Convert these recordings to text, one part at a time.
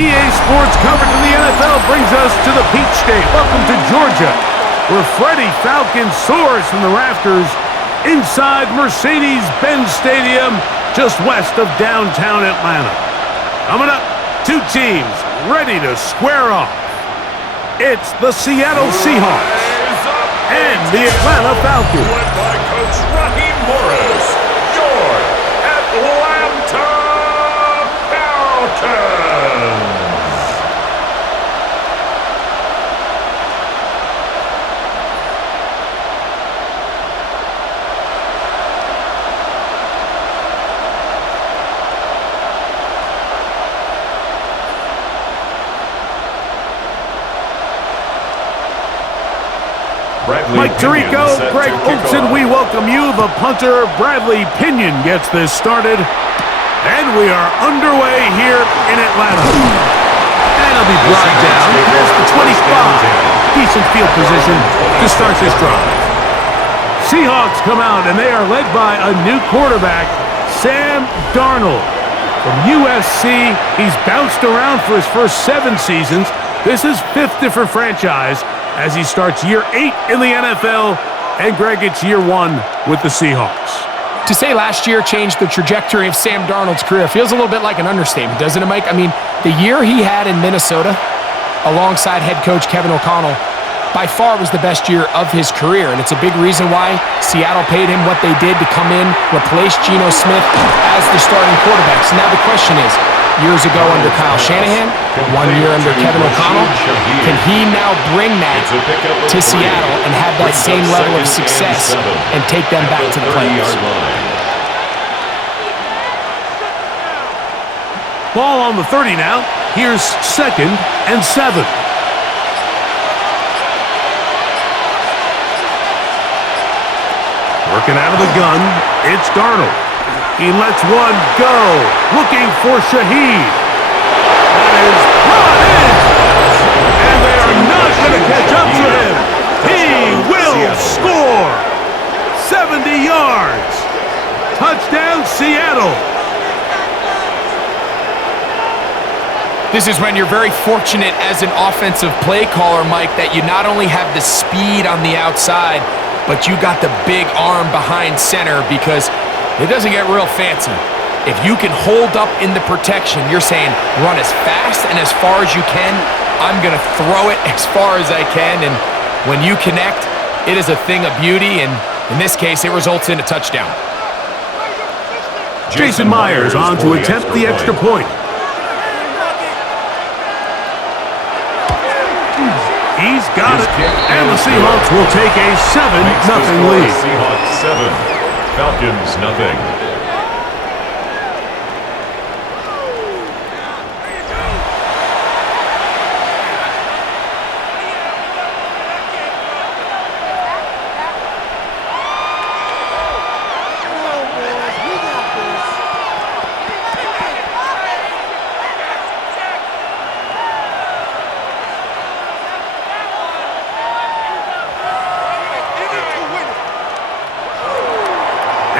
EA Sports coverage of the NFL brings us to the Peach State. Welcome to Georgia, where Freddie Falcon soars from the rafters inside Mercedes-Benz Stadium just west of downtown Atlanta. Coming up, two teams ready to square off. It's the Seattle Seahawks and the Atlanta Falcons. Led by Coach Raheem Morris, your Atlanta Falcons. Mike Tirico, Greg Olson, we welcome you. The punter, Bradley Pinion, gets this started. And we are underway here in Atlanta. And it'll be brought down past the 25. Decent field position to start this drive. Seahawks come out, and they are led by a new quarterback, Sam Darnold. From USC, he's bounced around for his first 7 seasons. This is 5th different franchise as he starts year 8 in the NFL, and Greg, it's year 1 with the Seahawks. To say last year changed the trajectory of Sam Darnold's career feels a little bit like an understatement, doesn't it, Mike? I mean, the year he had in Minnesota alongside head coach Kevin O'Connell by far was the best year of his career, and it's a big reason why Seattle paid him what they did to come in, replace Geno Smith as the starting quarterback. So now the question is, years ago under Kyle Shanahan, 1 year under Kevin O'Connell, can he now bring that to Seattle and have that same level of success and take them back to the playoffs? Ball on the 30 now. Here's 2nd and 7. Working out of the gun, it's Darnold. He lets one go, looking for Shaheed. That is brought in, and they are not going to catch up to him. He will score. 70 yards. Touchdown, Seattle. This is when you're very fortunate as an offensive play caller, Mike, that you not only have the speed on the outside, but you got the big arm behind center, because it doesn't get real fancy. If you can hold up in the protection, you're saying run as fast and as far as you can. I'm going to throw it as far as I can, and when you connect, it is a thing of beauty, and in this case, it results in a touchdown. Jason Myers on to attempt the extra point. He's got it, and the Seahawks will take a 7-0 lead. Seahawks 7, Falcons nothing.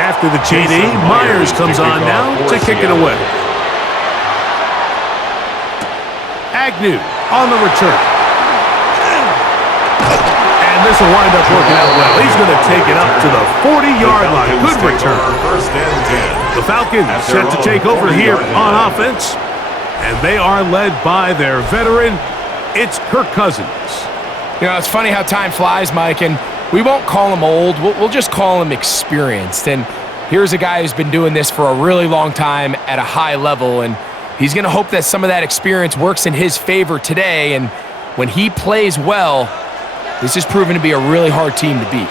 After the TD, Myers comes on now to kick it away. Agnew on the return. And this will wind up working out well. He's going to take it up to the 40-yard line. Good return. The Falcons set to take over here on offense, and they are led by their veteran. It's Kirk Cousins. You know, it's funny how time flies, Mike, and we won't call him old. We'll just call him experienced. And here's a guy who's been doing this for a really long time at a high level, and he's going to hope that some of that experience works in his favor today. And when he plays well, this is proven to be a really hard team to beat.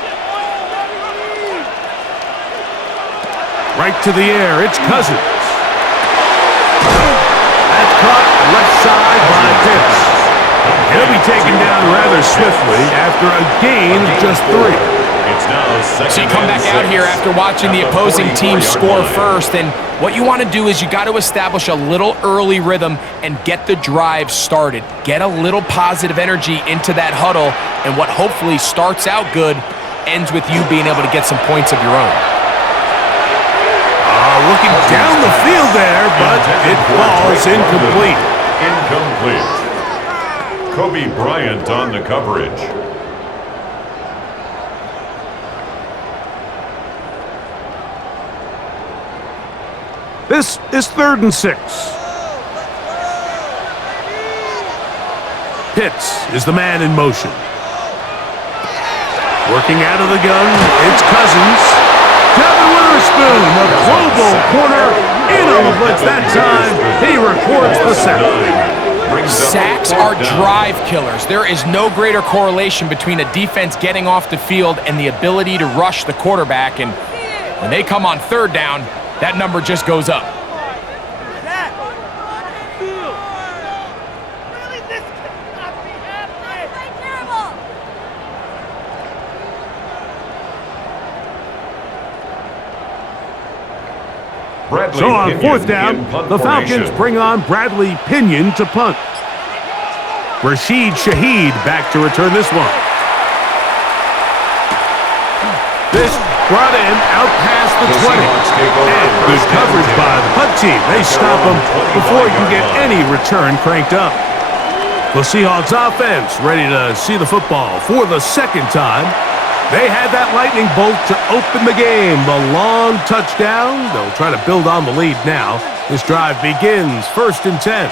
Right to the air, it's Cousins. That's caught left side by Pitts. He'll be taken down rather swiftly after a gain of just 3. So you come back out here after watching the opposing team score first, and what you want to do is you got to establish a little early rhythm and get the drive started. Get a little positive energy into that huddle, and what hopefully starts out good ends with you being able to get some points of your own. Looking down the field there, but it falls incomplete. Incomplete. Kobe Bryant on the coverage. This is 3rd and 6. Pitts is the man in motion. Working out of the gun, it's Cousins. Devin Witherspoon, the Pro Bowl corner, in on the blitz that time. He records the sack. Sacks are drive killers. There is no greater correlation between a defense getting off the field and the ability to rush the quarterback. And when they come on 3rd down, that number just goes up. Bradley So on Pinion 4th down, in punt the Falcons formation. bring on Bradley Pinion to punt. Rashid Shaheed back to return this one. This brought in out past the 20. And good coverage by the punt team. They stop him before he can get any return cranked up. The Seahawks offense ready to see the football for the 2nd time. They had that lightning bolt to open the game. The long touchdown. They'll try to build on the lead now. This drive begins 1st and 10.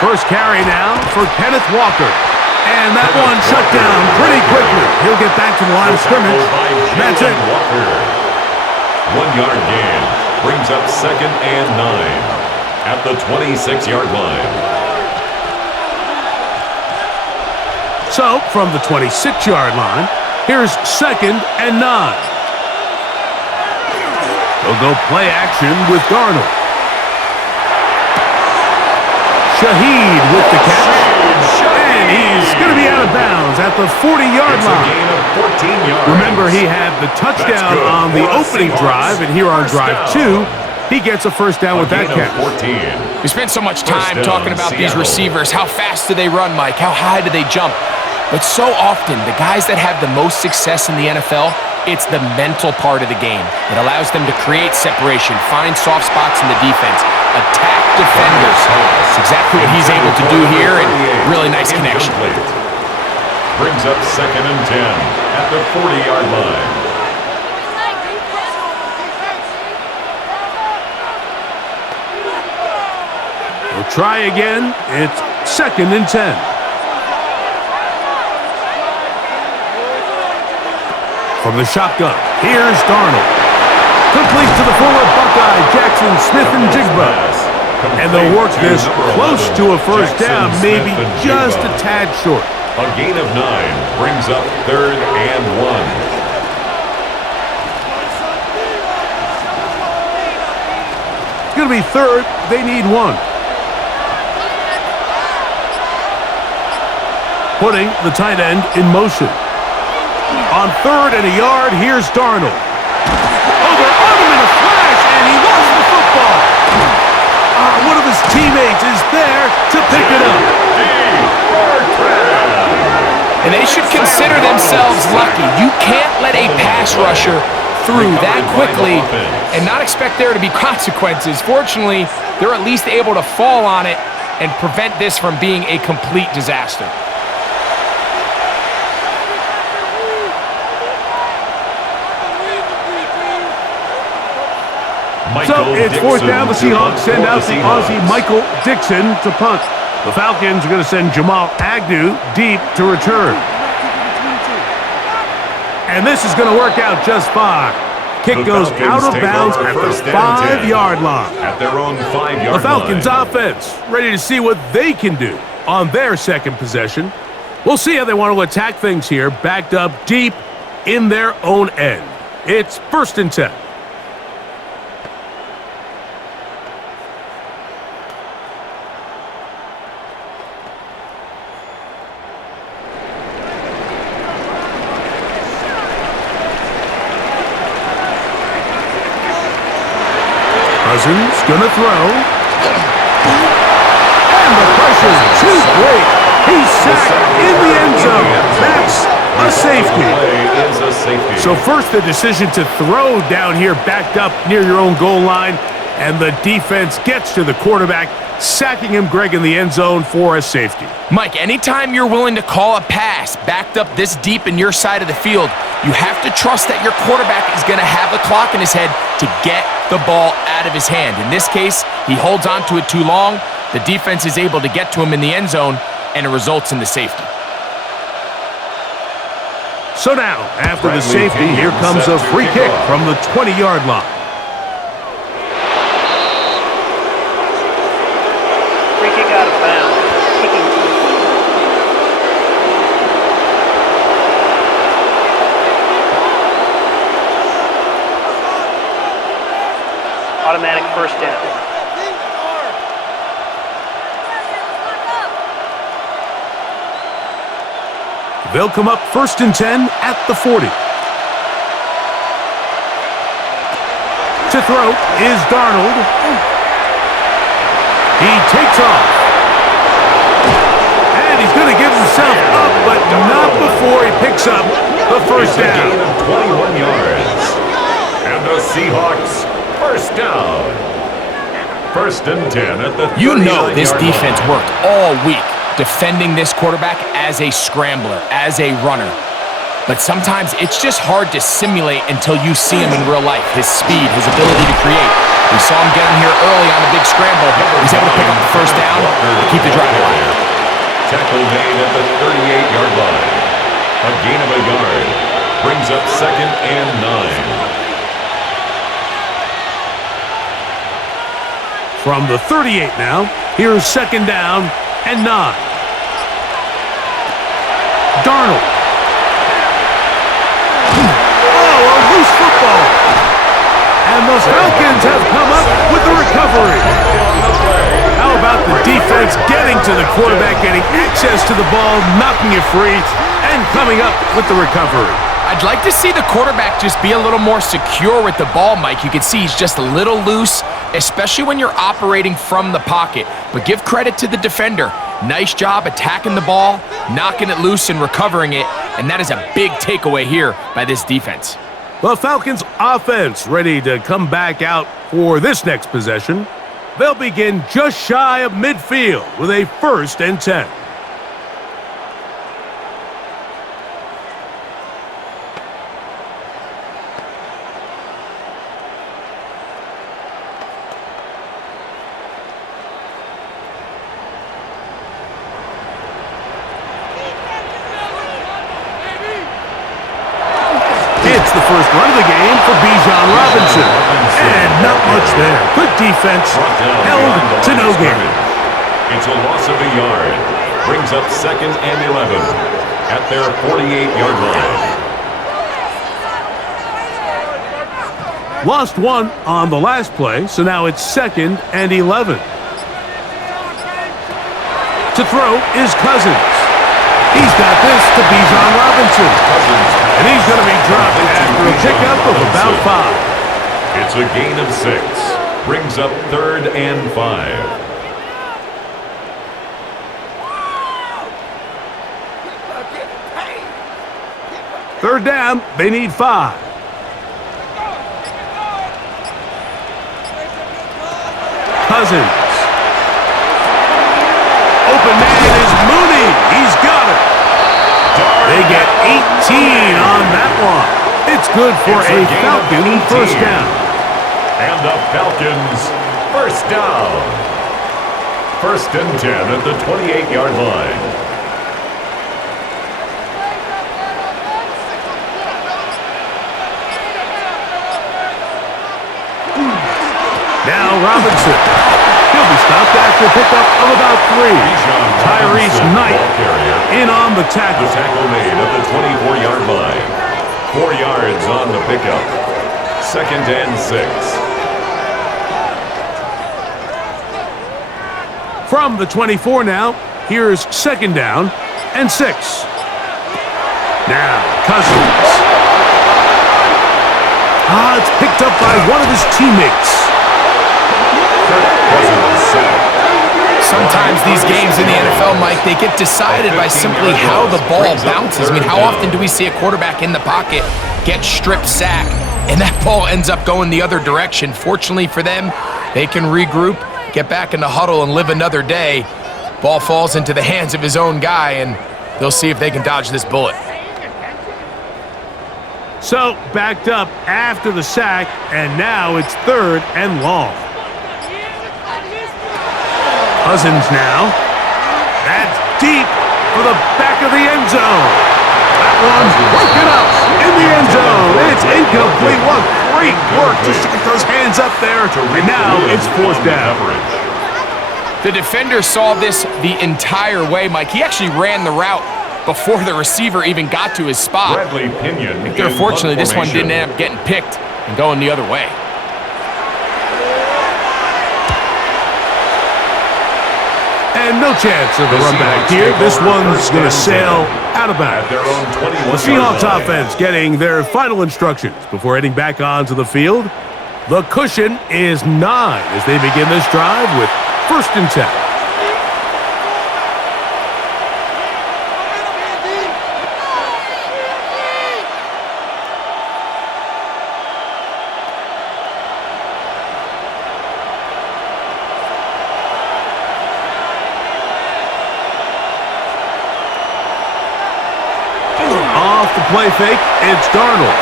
First carry now for Kenneth Walker. And that one shut down pretty quickly. He'll get back to the line of scrimmage. That's it. 1-yard gain brings up 2nd and 9 at the 26-yard line. So, from the 26-yard line, here's 2nd and 9. They'll go play action with Darnold. Shaheed with the catch. And he's going to be out of bounds at the 40-yard line. A gain of 14 yards. Remember, he had the touchdown on the opening drive, and here on drive 2, he gets a first down with that catch. 14. We spent so much time First down, talking about these Seattle. receivers. How fast do they run, Mike? How high do they jump? But so often, the guys that have the most success in the NFL, it's the mental part of the game. It allows them to create separation, find soft spots in the defense, attack defenders. That's exactly what he's able to do here, and really nice connection. Brings up 2nd and 10 at the 40-yard line. We'll try again. It's 2nd and 10. From the shotgun, here's Darnold. Complete to the former Buckeye, Jackson Smith-Njigba. And they'll work this close to a first down, maybe just a tad short. A gain of 9 brings up 3rd and 1. It's going to be 3rd. They need 1. Putting the tight end in motion. On 3rd and a yard, here's Darnold. Oh, they're on him in a flash, and he lost the football. One of his teammates is there to pick it up. And they should consider themselves lucky. You can't let a pass rusher through that quickly and not expect there to be consequences. Fortunately, they're at least able to fall on it and prevent this from being a complete disaster. So it's 4th down. The Seahawks send out the Aussie Michael Dixon to punt. The Falcons are going to send Jamal Agnew deep to return. And this is going to work out just fine. Kick goes out of bounds at the 5-yard line. At their own 5-yard line. The Falcons offense ready to see what they can do on their second possession. We'll see how they want to attack things here, backed up deep in their own end. It's 1st and 10. Cousins gonna throw. And the pressure's too great. He's sacked in the end zone. That's a safety. So first the decision to throw down here backed up near your own goal line, and the defense gets to the quarterback, sacking him, Greg, in the end zone for a safety. Mike, anytime you're willing to call a pass backed up this deep in your side of the field, you have to trust that your quarterback is going to have the clock in his head to get the ball out of his hand. In this case, he holds on to it too long. The defense is able to get to him in the end zone, and it results in the safety. So now, after the safety, here comes a free kick from the 20-yard line. Free kick out of bounds. Kicking to the automatic first down. They'll come up 1st and 10 at the 40. To throw is Darnold. He takes off. And he's going to give himself up, but not before he picks up the first down. Gain of 21 yards. And the Seahawks, first down. 1st and 10 at the 30-yard line. You know this defense worked all week defending this quarterback as a scrambler, as a runner. But sometimes it's just hard to simulate until you see him in real life. His speed, his ability to create. We saw him get him here early on a big scramble. He's able to pick up the first down to keep the drive alive. Tackle made at the 38-yard line. A gain of a yard. Brings up 2nd and 9. From the 38 now, here's 2nd down and 9. Darnold. Oh, a loose football. And the Falcons have come up with the recovery. How about the defense getting to the quarterback, getting access to the ball, knocking it free, and coming up with the recovery? I'd like to see the quarterback just be a little more secure with the ball, Mike. You can see he's just a little loose, especially when you're operating from the pocket. But give credit to the defender. Nice job attacking the ball, knocking it loose and recovering it, and that is a big takeaway here by this defense. The Falcons offense ready to come back out for this next possession. They'll begin just shy of midfield with a 1st and 10. It's the first run of the game for Bijan Robinson. And not much there. Good defense. Held to no gain. It's a loss of a yard. Brings up 2nd and 11 at their 48-yard line. Lost 1 on the last play, so now it's 2nd and 11. To throw is Cousins. He's got this to Bijan Robinson. And he's going to be dropped after a pickup of about 5. It's a gain of 6. Brings up 3rd and 5. Third down, they need 5. Cousins. Open man is Mooney. He's got it. They get 18 on that one. It's good for a Falcon first down. And the Falcons first down. 1st and 10 at the 28-yard line. Now Robinson. He'll be stopped after a pickup of about 3. Tyrese Knight in on the tackle. The tackle made at the 24-yard line. 4 yards on the pickup. 2nd and 6. From the 24 now, here's 2nd down and 6. Now Cousins. It's picked up by one of his teammates. Sometimes these games in the NFL, Mike, they get decided by simply how the ball bounces. I mean, how often do we see a quarterback in the pocket get strip sack, and that ball ends up going the other direction? Fortunately for them, they can regroup, get back in the huddle, and live another day. Ball falls into the hands of his own guy, and they'll see if they can dodge this bullet. So, backed up after the sack, and now it's 3rd and long. Cousins now. That's deep for the back of the end zone. That one's broken up in the end zone. It's incomplete. What great work to stick those hands up there. And now it's 4th down. The defender saw this the entire way, Mike. He actually ran the route before the receiver even got to his spot. Unfortunately, this one didn't end up getting picked and going the other way. And no chance of a run back here. This one's going to sail out of bounds. The Seahawks offense getting their final instructions before heading back onto the field. The cushion is 9 as they begin this drive with 1st and 10. Off the play fake, it's Darnold.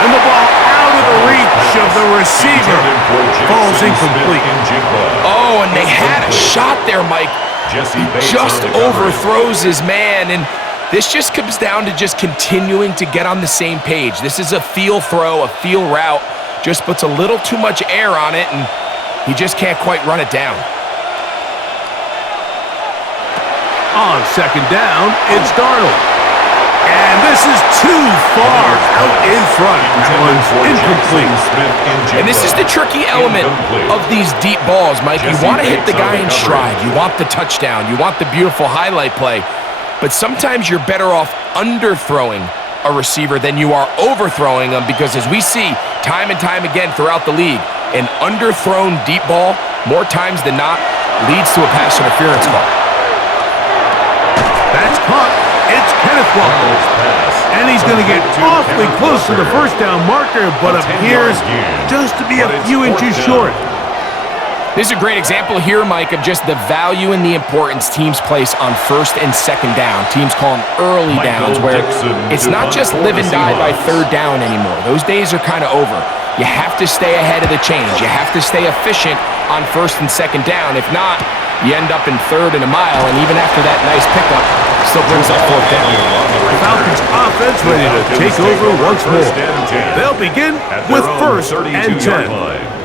And the ball out of the reach of the receiver. Falls incomplete. Oh, and they had a shot there, Mike. He just overthrows his man, and this just comes down to just continuing to get on the same page. This is a feel throw, a feel route. Just puts a little too much air on it, and he just can't quite run it down. On 2nd down, it's Darnold. And this is too far out in front. That one's incomplete. And this is the tricky element of these deep balls, Mike. You want to hit the guy in stride. You want the touchdown. You want the beautiful highlight play. But sometimes you're better off underthrowing a receiver than you are overthrowing them, because as we see time and time again throughout the league, an underthrown deep ball, more times than not, leads to a pass interference call. That's caught. It's Kenneth Walker. And he's going to get awfully close to the 1st down marker, but appears just to be a few inches short. This is a great example here, Mike, of just the value and the importance teams place on 1st and 2nd down. Teams call them early downs, where it's not just live and die by 3rd down anymore. Those days are kind of over. You have to stay ahead of the chains. You have to stay efficient on 1st and 2nd down. If not, you end up in 3rd and a mile, and even after that nice pickup, still brings up 4th down. The Falcons offense ready to take over once more. They'll begin with 1st and 10.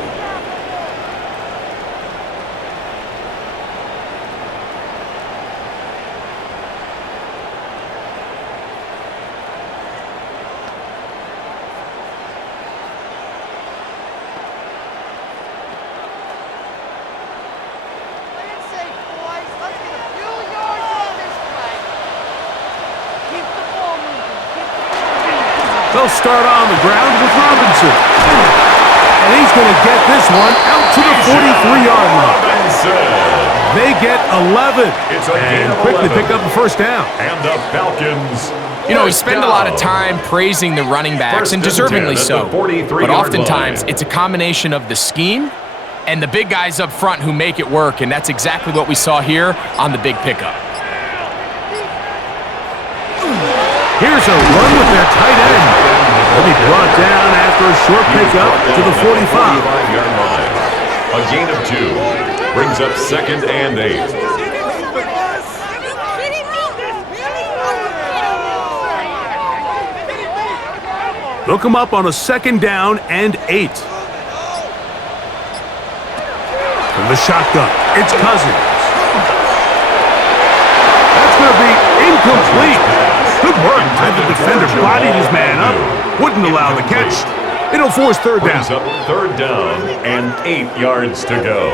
They'll start on the ground with Robinson. And he's going to get this one out to the 43-yard line. They get 11 and quickly pick up the 1st down. And the Falcons. You know, we spend a lot of time praising the running backs, and deservingly so. But oftentimes, it's a combination of the scheme and the big guys up front who make it work, and that's exactly what we saw here on the big pickup. Here's a run with their tight end. They'll be brought down after a short pickup to the 45. A gain of 2 brings up 2nd and 8. They'll come up on a 2nd down and 8. From the shotgun, it's Cousins. That's going to be incomplete. Good work. The defender bodied his man up. Wouldn't allow the catch. It'll force 3rd down. Brings up 3rd down and 8 yards to go.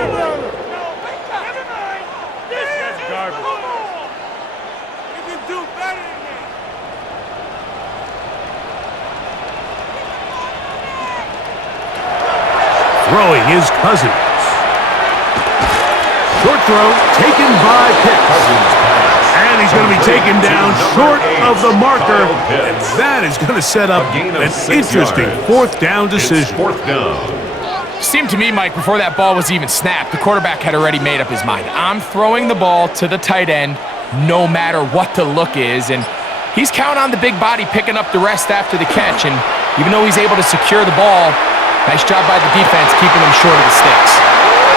Throwing is Cousins. Short throw taken by Pitts. And he's going to be taken down short of the marker. And that is going to set up an interesting fourth down decision. Fourth down. Seemed to me, Mike, before that ball was even snapped, the quarterback had already made up his mind. I'm throwing the ball to the tight end no matter what the look is. And he's counting on the big body picking up the rest after the catch. And even though he's able to secure the ball, nice job by the defense keeping him short of the sticks.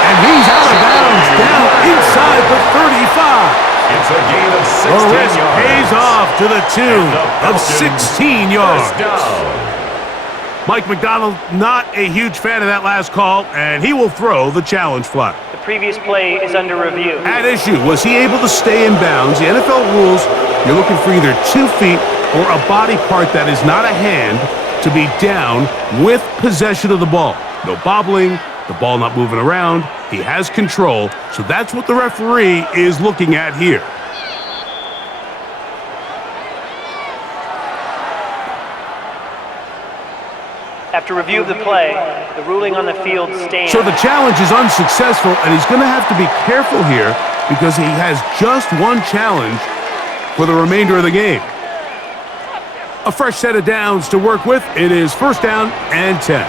And he's out of bounds down inside the 35. It's a gain of 16 The risk yards. pays off to the tune of 16 yards. First down. Mike McDonald, not a huge fan of that last call, and he will throw the challenge flag. The previous play is under review. At issue, was he able to stay in bounds? The NFL rules, you're looking for either 2 feet or a body part that is not a hand to be down with possession of the ball. No bobbling, the ball not moving around. He has control, so that's what the referee is looking at here. After review of the play, the ruling on the field stands. So the challenge is unsuccessful, and he's going to have to be careful here because he has just one challenge for the remainder of the game. A fresh set of downs to work with. It is first down and 10.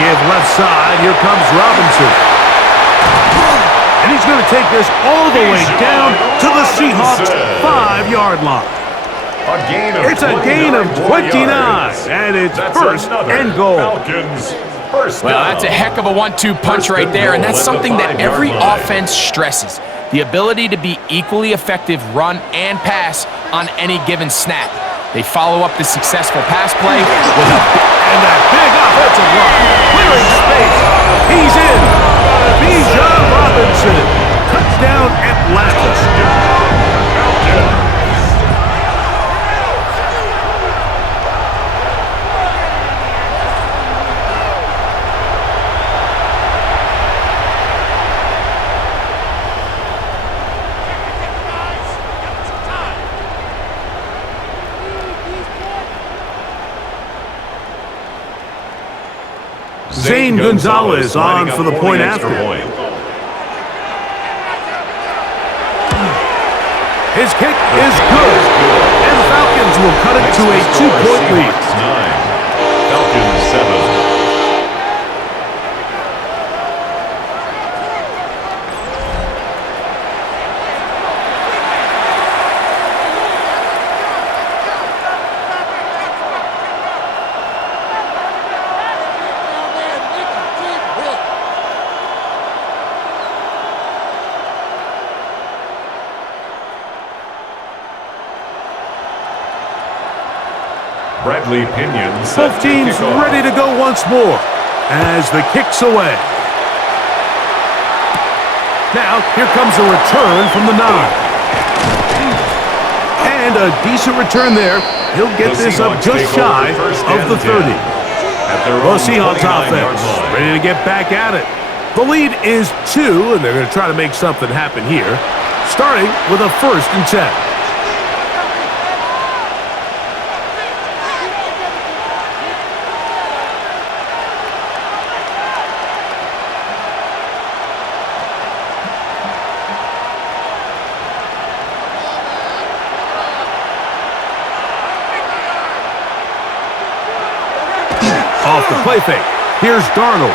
Give left side. Here comes Robinson. And he's going to take this all the way down to the Seahawks' 5-yard line. It's a gain of 29, and it's first and goal. Well, that's a heck of a 1-2 punch right there, and that's something that every offense stresses. The ability to be equally effective run and pass on any given snap. They follow up the successful pass play with and that big offensive line clearing space. He's in. Bijan Robinson. Touchdown Atlanta. Zane Gonzalez on for the point after. His kick is good. And the Falcons will cut it to a 2-point lead. 9, Falcons 7. Bradley Pinion. Both teams ready to go once more as the kick's away. Now, here comes a return from the 9. And a decent return there. He'll get this up just shy of the 30. The Seahawks offense ready to get back at it. The lead is 2, and they're going to try to make something happen here, starting with a 1st and 10. Off the play fake. Here's Darnold.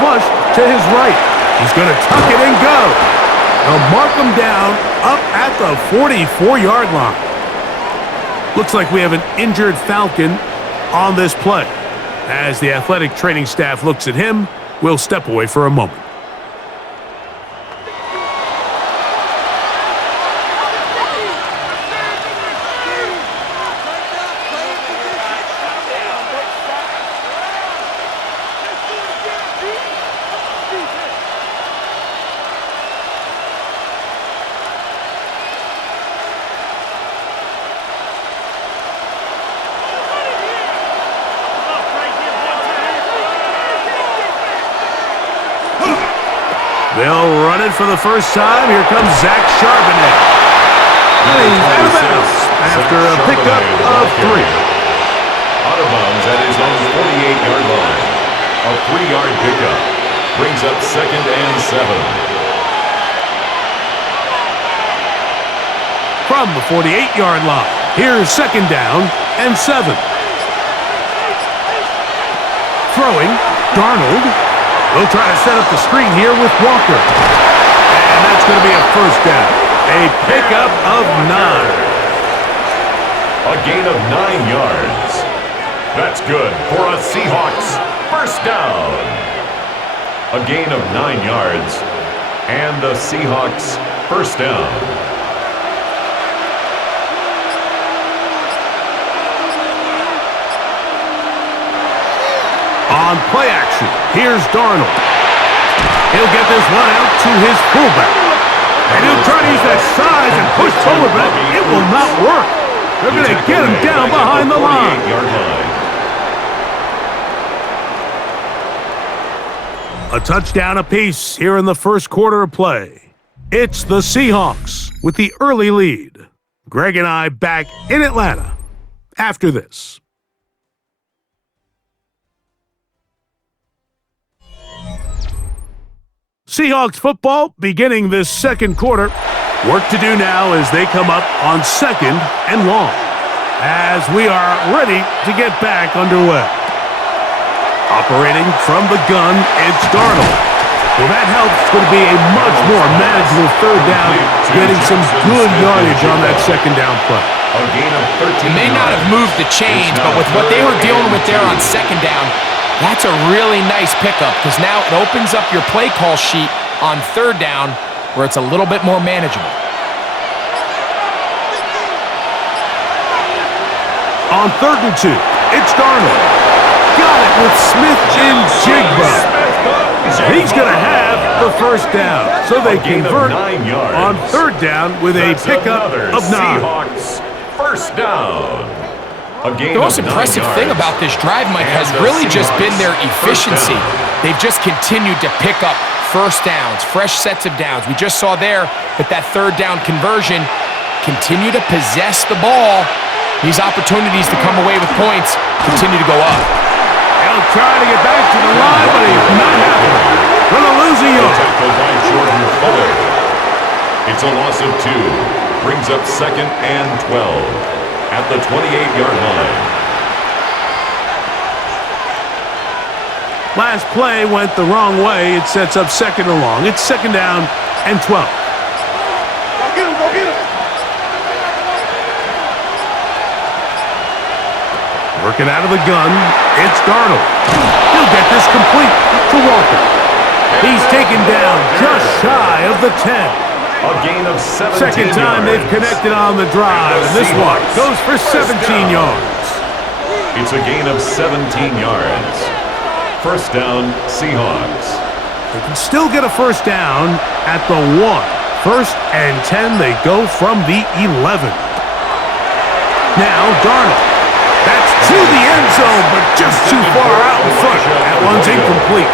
Flush to his right. He's going to tuck it and go. They'll mark him down up at the 44-yard line. Looks like we have an injured Falcon on this play. As the athletic training staff looks at him, we'll step away for a moment. They'll run it for the first time. Here comes Zach Charbonnet. And he's out of bounds after a pickup of 3. Out of bounds at his own 48-yard line. A 3-yard pickup. Brings up 2nd and 7. From the 48-yard line, here's 2nd down and 7. Throwing, Darnold. We'll try to set up the screen here with Walker. And that's going to be a 1st down. A pickup of 9. A gain of 9 yards. That's good for a Seahawks 1st down. A gain of 9 yards. And the Seahawks 1st down. On play action, here's Darnold. He'll get this one out to his fullback. And he'll try to use that size and push forward, but it will not work. They're going to get him down behind the line. A touchdown apiece here in the 1st quarter of play. It's the Seahawks with the early lead. Greg and I back in Atlanta after this. Seahawks football beginning this 2nd quarter. Work to do now as they come up on 2nd and long. As we are ready to get back underway. Operating from the gun, it's Darnold. Well, that helps. It's going to be a much more manageable 3rd down, getting some good yardage on that 2nd down play. A gain of 13 It may not have moved the chains, but with what they were dealing with there on 2nd down, that's a really nice pickup because now it opens up your play call sheet on 3rd down where it's a little bit more manageable. On 3rd and 2, it's Darnold. Got it with Smith and Jigba. He's going to have the 1st down. So they convert on 3rd down with a pickup of 9. Seahawks 1st down. The most impressive thing about this drive, Mike, has really just been their efficiency. They've just continued to pick up 1st downs, fresh sets of downs. We just saw there that 3rd down conversion, continue to possess the ball. These opportunities to come away with points continue to go up. He'll try to get back to the line, but he's not happening. Going to lose a yard. Tackle by Jordan Fuller. It's a loss of 2. Brings up 2nd and 12. At the 28-yard line. Last play went the wrong way. It sets up 2nd and long. It's 2nd down and 12. Go get him, go get him. Working out of the gun, it's Darnold. He'll get this complete to Walker. He's taken down just shy of the 10. A gain of 17 2nd time yards. they've connected on the drive, and this one goes for 17 yards. It's a gain of 17 yards. 1st down, Seahawks. They can still get a 1st down at the 1. 1st and 10, they go from the 11. Now Darnold. That's to the end zone, but just too far out in front. That one's incomplete.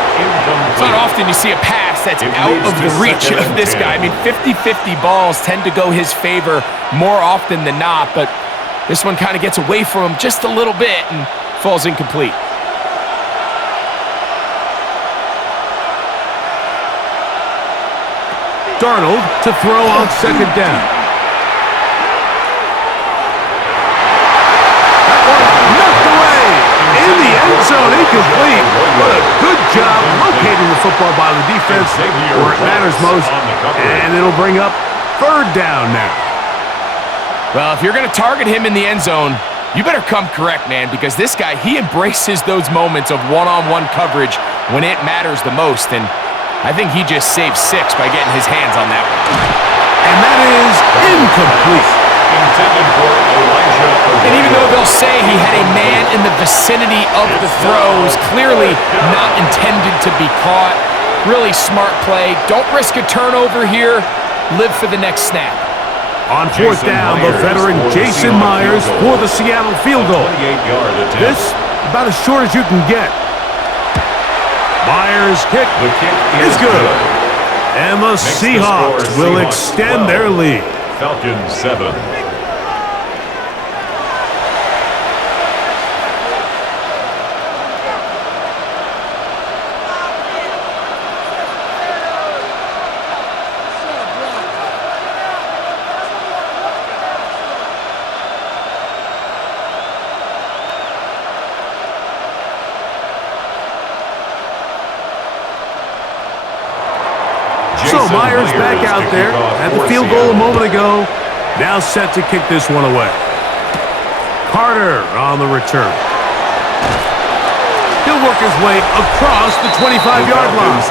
It's not often you see a pass that's out of the reach of this guy. I mean, 50-50 balls tend to go his favor more often than not, but this one kind of gets away from him just a little bit and falls incomplete. Darnold to throw on 2nd down. In the end zone, incomplete. But a good job locating the football by the defense where it matters most. And it'll bring up 3rd down now. Well, if you're going to target him in the end zone, you better come correct, man, because this guy, he embraces those moments of one-on-one coverage when it matters the most. And I think he just saved 6 by getting his hands on that one. And that is incomplete. Intended for Elijah. And even though they'll say he had a man in the vicinity of the throws, clearly not intended to be caught. Really smart play. Don't risk a turnover here. Live for the next snap. On 4th down, the veteran Jason Myers for the Seattle field goal. 28-yard attempt. This about as short as you can get. Myers' kick is good. And the Seahawks will extend their lead. Falcons 7. Myers back out there. Had the field goal a moment ago. Now set to kick this one away. Carter on the return. He'll work his way across the 25-yard line.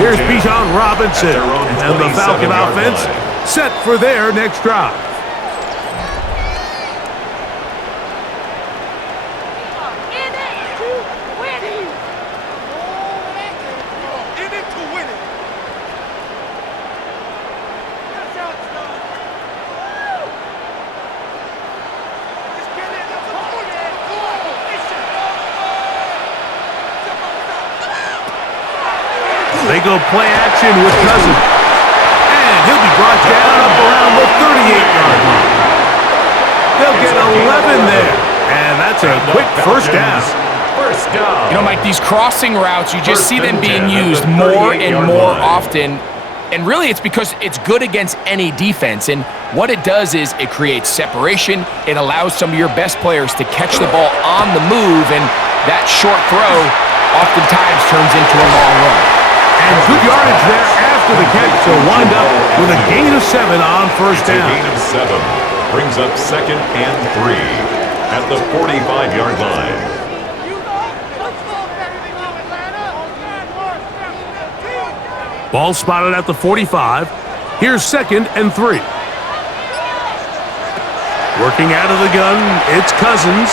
Here's Bijan Robinson, and the Falcon offense set for their next drive. They go play action with Cousins. And he'll be brought down up around the 38-yard line. They'll get 11 there. And that's a quick first down. You know, Mike, these crossing routes, you just see them being used more and more often. And really, it's because it's good against any defense. And what it does is it creates separation. It allows some of your best players to catch the ball on the move. And that short throw oftentimes turns into a long run. And good yardage there after the catch to wind up with a gain of 7 on first down. A gain of 7 brings up 2nd and 3 at the 45-yard line. Ball spotted at the 45. Here's 2nd and 3. Working out of the gun, it's Cousins.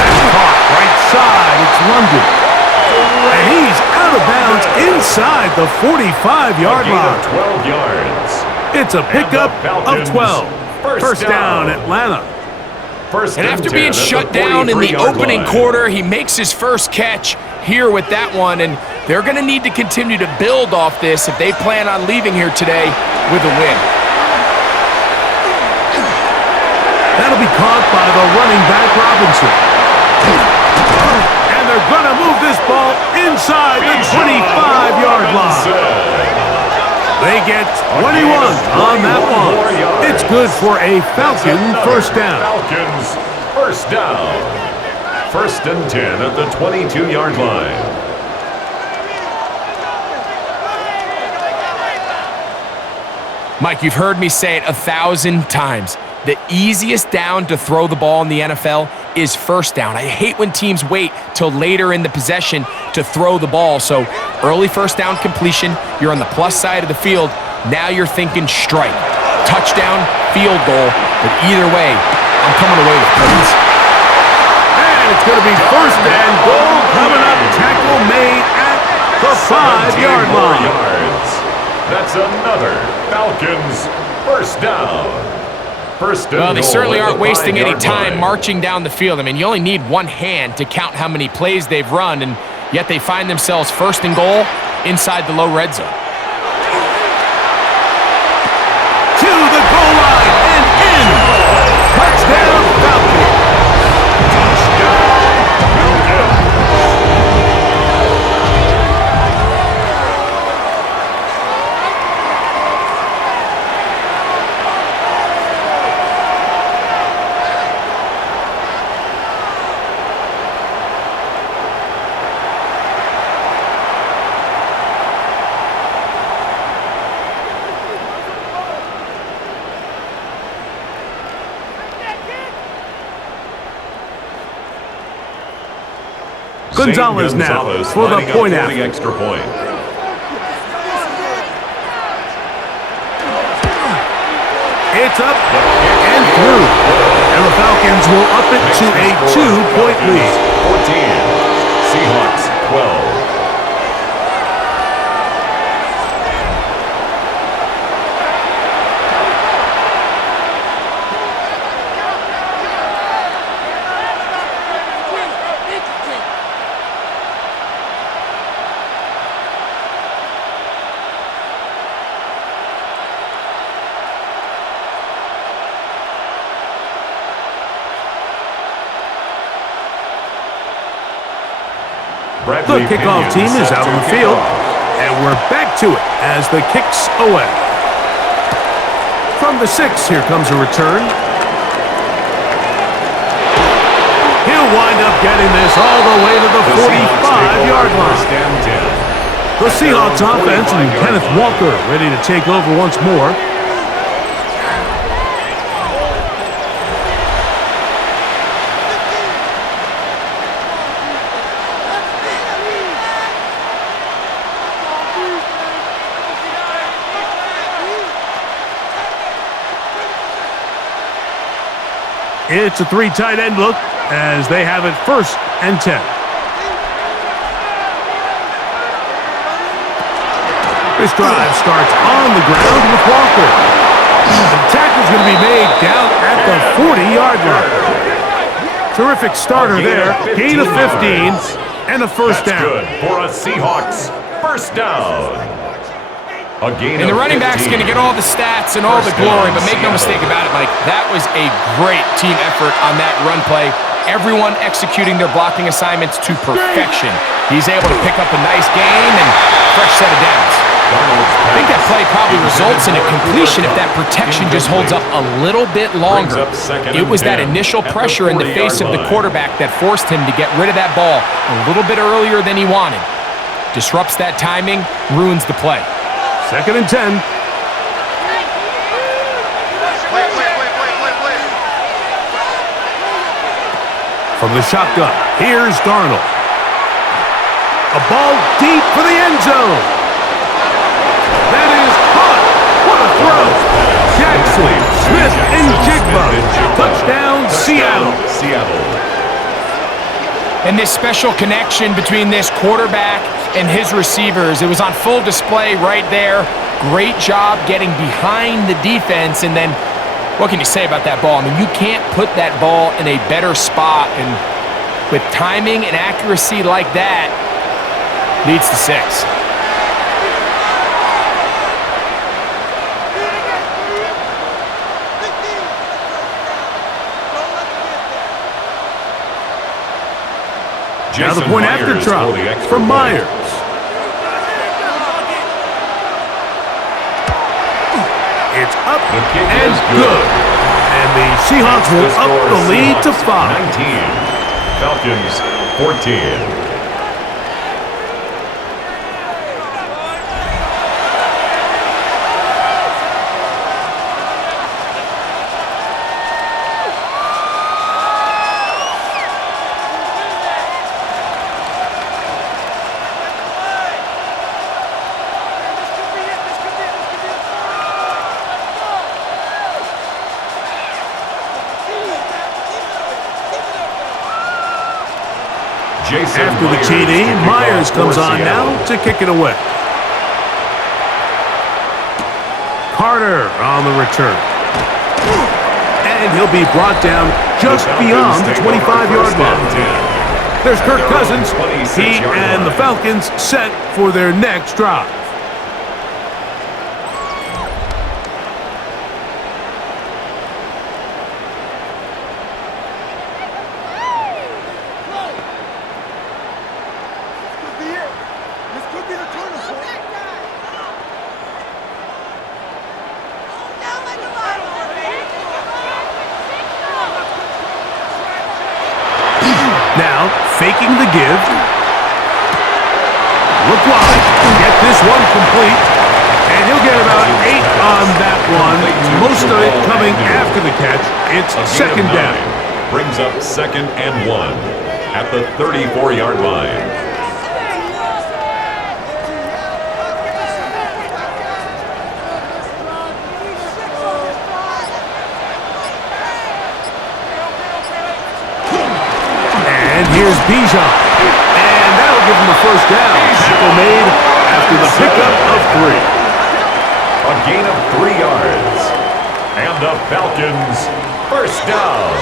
That's caught right side. It's London. And he's out of bounds inside the 45-yard line. 12 yards. It's a pickup of 12. First down, Atlanta. And after being shut down in the opening quarter, he makes his first catch here with that one. And they're going to need to continue to build off this if they plan on leaving here today with a win. That'll be caught by the running back, Robinson. They're going to move this ball inside the 25-yard line. They get 21 on that one. It's good for a Falcon first down. Falcons first down. 1st and 10 at the 22-yard line. Mike, you've heard me say it 1,000 times. The easiest down to throw the ball in the NFL is first down. I hate when teams wait till later in the possession to throw the ball. So early first down completion, you're on the plus side of the field. Now you're thinking strike, touchdown, field goal. But either way, I'm coming away with points. And it's going to be first and goal coming up. Tackle made at the 5-yard line. That's another Falcons first down. Well, they certainly aren't wasting any time marching down the field. I mean, you only need one hand to count how many plays they've run, and yet they find themselves first and goal inside the low red zone. To the goal line and in. Touchdown, Falcons. Gonzalez now for the point after. Extra point. It's up and through. And the Falcons will up it to a 2-point lead. 14. Seahawks 12. The kickoff team is out on the field, and we're back to it as the kick's away. From the 6, here comes a return. He'll wind up getting this all the way to the 45-yard line. The Seahawks offense and Kenneth Walker ready to take over once more. It's a 3 tight end look as they have it 1st and 10. This drive starts on the ground with Walker. The tackle's going to be made down at the 40-yard line. Terrific starter there. Gain of 15 and a 1st down. Good for a Seahawks 1st down. And the running back's going to get all the stats and all the glory, but make no mistake about it, Mike, that was a great team effort on that run play. Everyone executing their blocking assignments to perfection. He's able to pick up a nice gain and fresh set of downs. I think that play probably results in a completion if that protection just holds up a little bit longer. It was that initial pressure in the face of the quarterback that forced him to get rid of that ball a little bit earlier than he wanted. Disrupts that timing, ruins the play. 2nd and 10. From the shotgun, here's Darnold. A ball deep for the end zone. That is caught. What a throw. Jackson, Smith, and Jigba. Touchdown, Seattle. And this special connection between this quarterback and his receivers, it was on full display right there. Great job getting behind the defense. And then, what can you say about that ball? I mean, you can't put that ball in a better spot. And with timing and accuracy like that, leads to 6. Now the point after drop from Myers. It's up and good. And the Seahawks will up the lead to 5. 19. Falcons 14. After the TD, Myers comes on now to kick it away. Carter on the return. And he'll be brought down just beyond the 25-yard line. There's Kirk Cousins. He and the Falcons set for their next drive. Now, faking the give. Look wide. Get this one complete. And he'll get about 8 on that one. Most of it coming after the catch. It's 2nd down. Brings up 2nd and 1 at the 34-yard line. Here's Bijan, and that'll give him the 1st down. Tackle made after the pickup of 3. A gain of 3 yards. And the Falcons 1st down.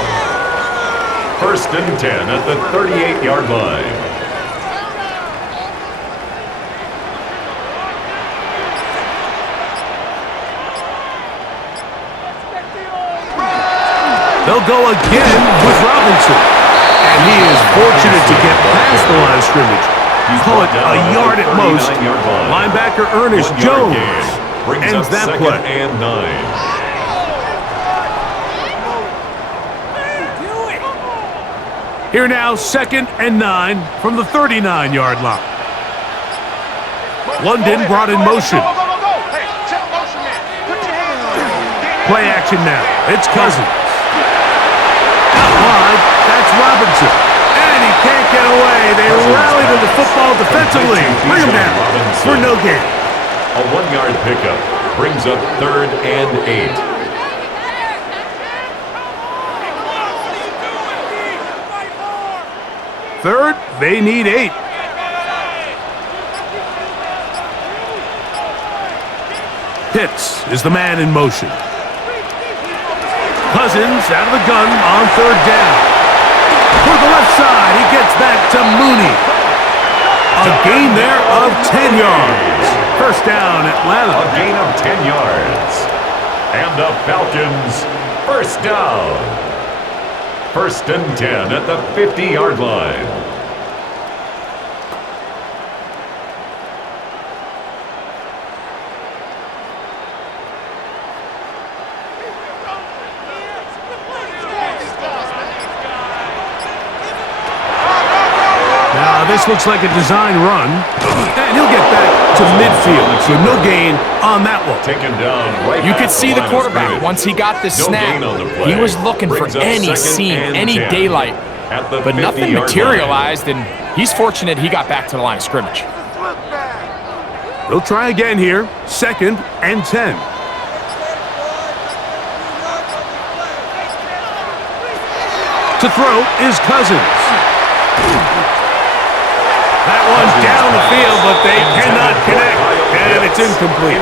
1st and 10 at the 38-yard line. They'll go again with Robinson. And he is fortunate to get past the line of scrimmage. Call it a yard at most. Linebacker Ernest Jones ends that play. And 9. Here now, 2nd and 9 from the 39-yard line. London brought in motion. Play action now. It's Cousins. Out wide, that's Robinson. And he can't get away. They rally to the football defensively. Bring him down for no gain. A 1-yard pickup brings up 3rd and 8. Third, they need 8. Pitts is the man in motion. Cousins out of the gun on 3rd down. For the left side, he gets back to Mooney. A gain there of 10 yards. First down, Atlanta. A gain of 10 yards. And the Falcons, first down. 1st and 10 at the 50-yard line. This looks like a design run, and he'll get back to midfield, so no gain on that one. Taken down right. You could see the quarterback, once he got the snap, he was looking for any seam, any daylight, but nothing materialized, and he's fortunate he got back to the line of scrimmage. They'll try again here, 2nd and 10. To throw is Cousins. That one's down the field, but they cannot connect, and it's incomplete.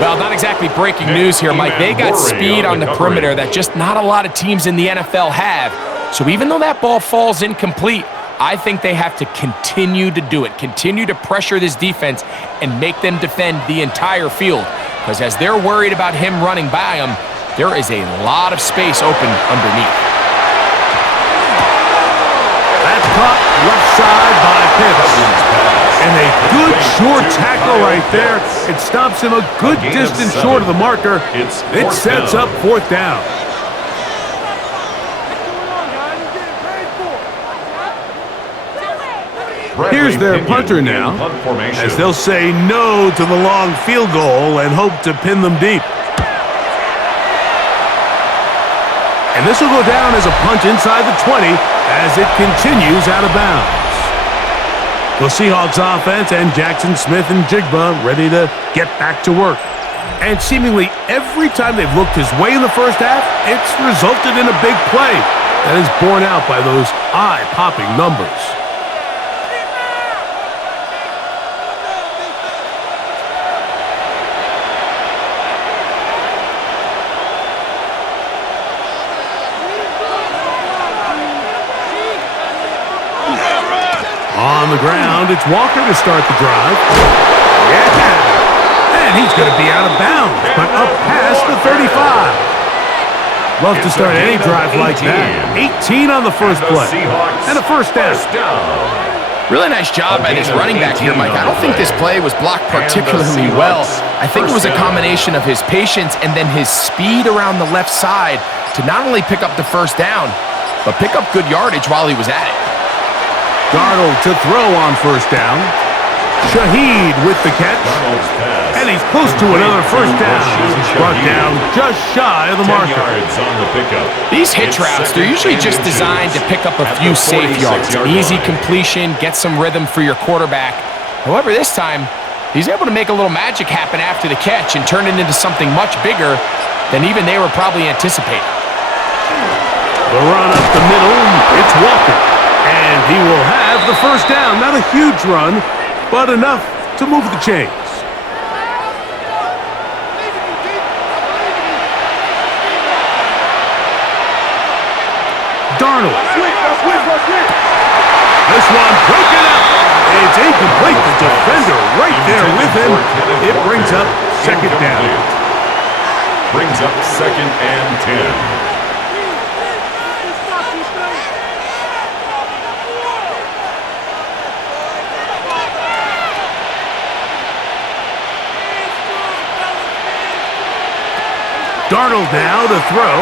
Well, not exactly breaking news here, Mike. They got speed on the perimeter that just not a lot of teams in the NFL have. So even though that ball falls incomplete, I think they have to continue to do it, continue to pressure this defense and make them defend the entire field. Because as they're worried about him running by them, there is a lot of space open underneath. That's caught left side by Pitts. And a good short tackle right there. It stops him a good distance short of the marker. It sets up 4th down. Here's their punter now, as they'll say no to the long field goal and hope to pin them deep. And this will go down as a punt inside the 20 as it continues out of bounds. The Seahawks offense and Jackson Smith and Jigba ready to get back to work. And seemingly every time they've looked his way in the first half, it's resulted in a big play that is borne out by those eye-popping numbers. On the ground, it's Walker to start the drive. Yeah! And he's going to be out of bounds, but up past the 35. Love to start any drive like that. 18 on the first play. And a first down. Really nice job by this running back here, Mike. I don't think this play was blocked particularly well. I think it was a combination of his patience and then his speed around the left side to not only pick up the first down, but pick up good yardage while he was at it. Darnold to throw on first down. Shaheed with the catch. And he's close to another first down. Brought down just shy of the marker. These hitch routes, they're usually just designed to pick up a few safe yards. Easy completion, get some rhythm for your quarterback. However, this time, he's able to make a little magic happen after the catch and turn it into something much bigger than even they were probably anticipating. The run up the middle, it's Walker. And he will have the first down. Not a huge run, but enough to move the chains. Darnold. This one broken up. It's incomplete. The defender right there with him. It brings up 2nd down. Brings up 2nd and 10. Darnold now to throw.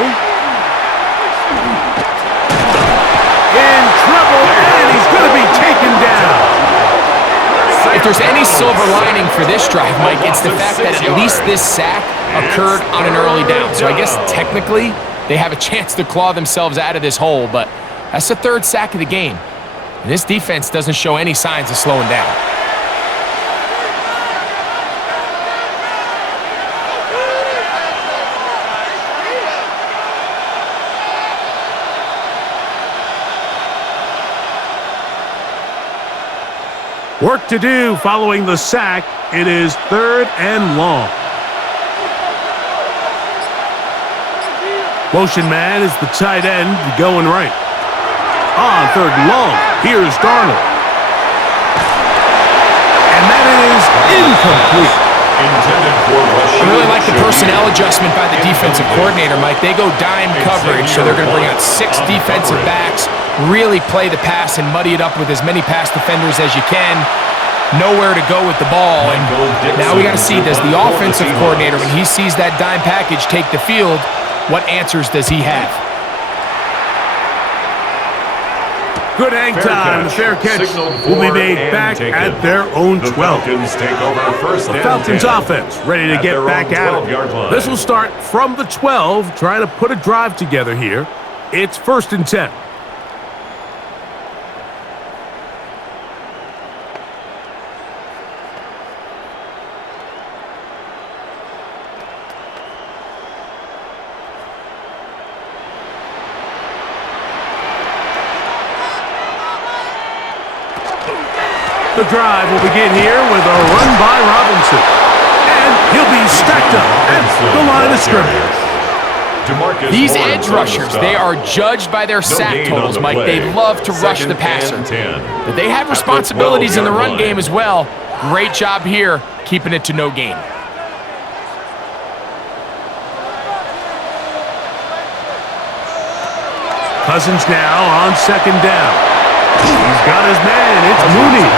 In trouble, and he's going to be taken down. If there's any silver lining for this drive, Mike, it's the fact that at least this sack occurred on an early down. So I guess technically they have a chance to claw themselves out of this hole, but that's the third sack of the game. And this defense doesn't show any signs of slowing down. Work to do following the sack. It is 3rd and long. Motion man is the tight end going right. On 3rd and long, here's Darnold. And that is incomplete. I really like the personnel adjustment by the defensive coordinator, Mike. They go dime coverage, so they're going to bring out 6 defensive backs, really play the pass and muddy it up with as many pass defenders as you can. Nowhere to go with the ball. And now we got to see, does the offensive coordinator, when he sees that dime package take the field, what answers does he have? Good hang time. The fair catch will be made back at their own 12. The Falcons offense ready to get back at it. This will start from the 12, trying to put a drive together here. It's 1st and 10. The drive will begin here with a run by Robinson. And he'll be stacked up at the line of scrimmage. These edge rushers, they are judged by their sack totals, Mike. They love to rush the passer. But they have responsibilities in the run game as well. Great job here, keeping it to no gain. Cousins now on 2nd down. He's got his man. It's Mooney.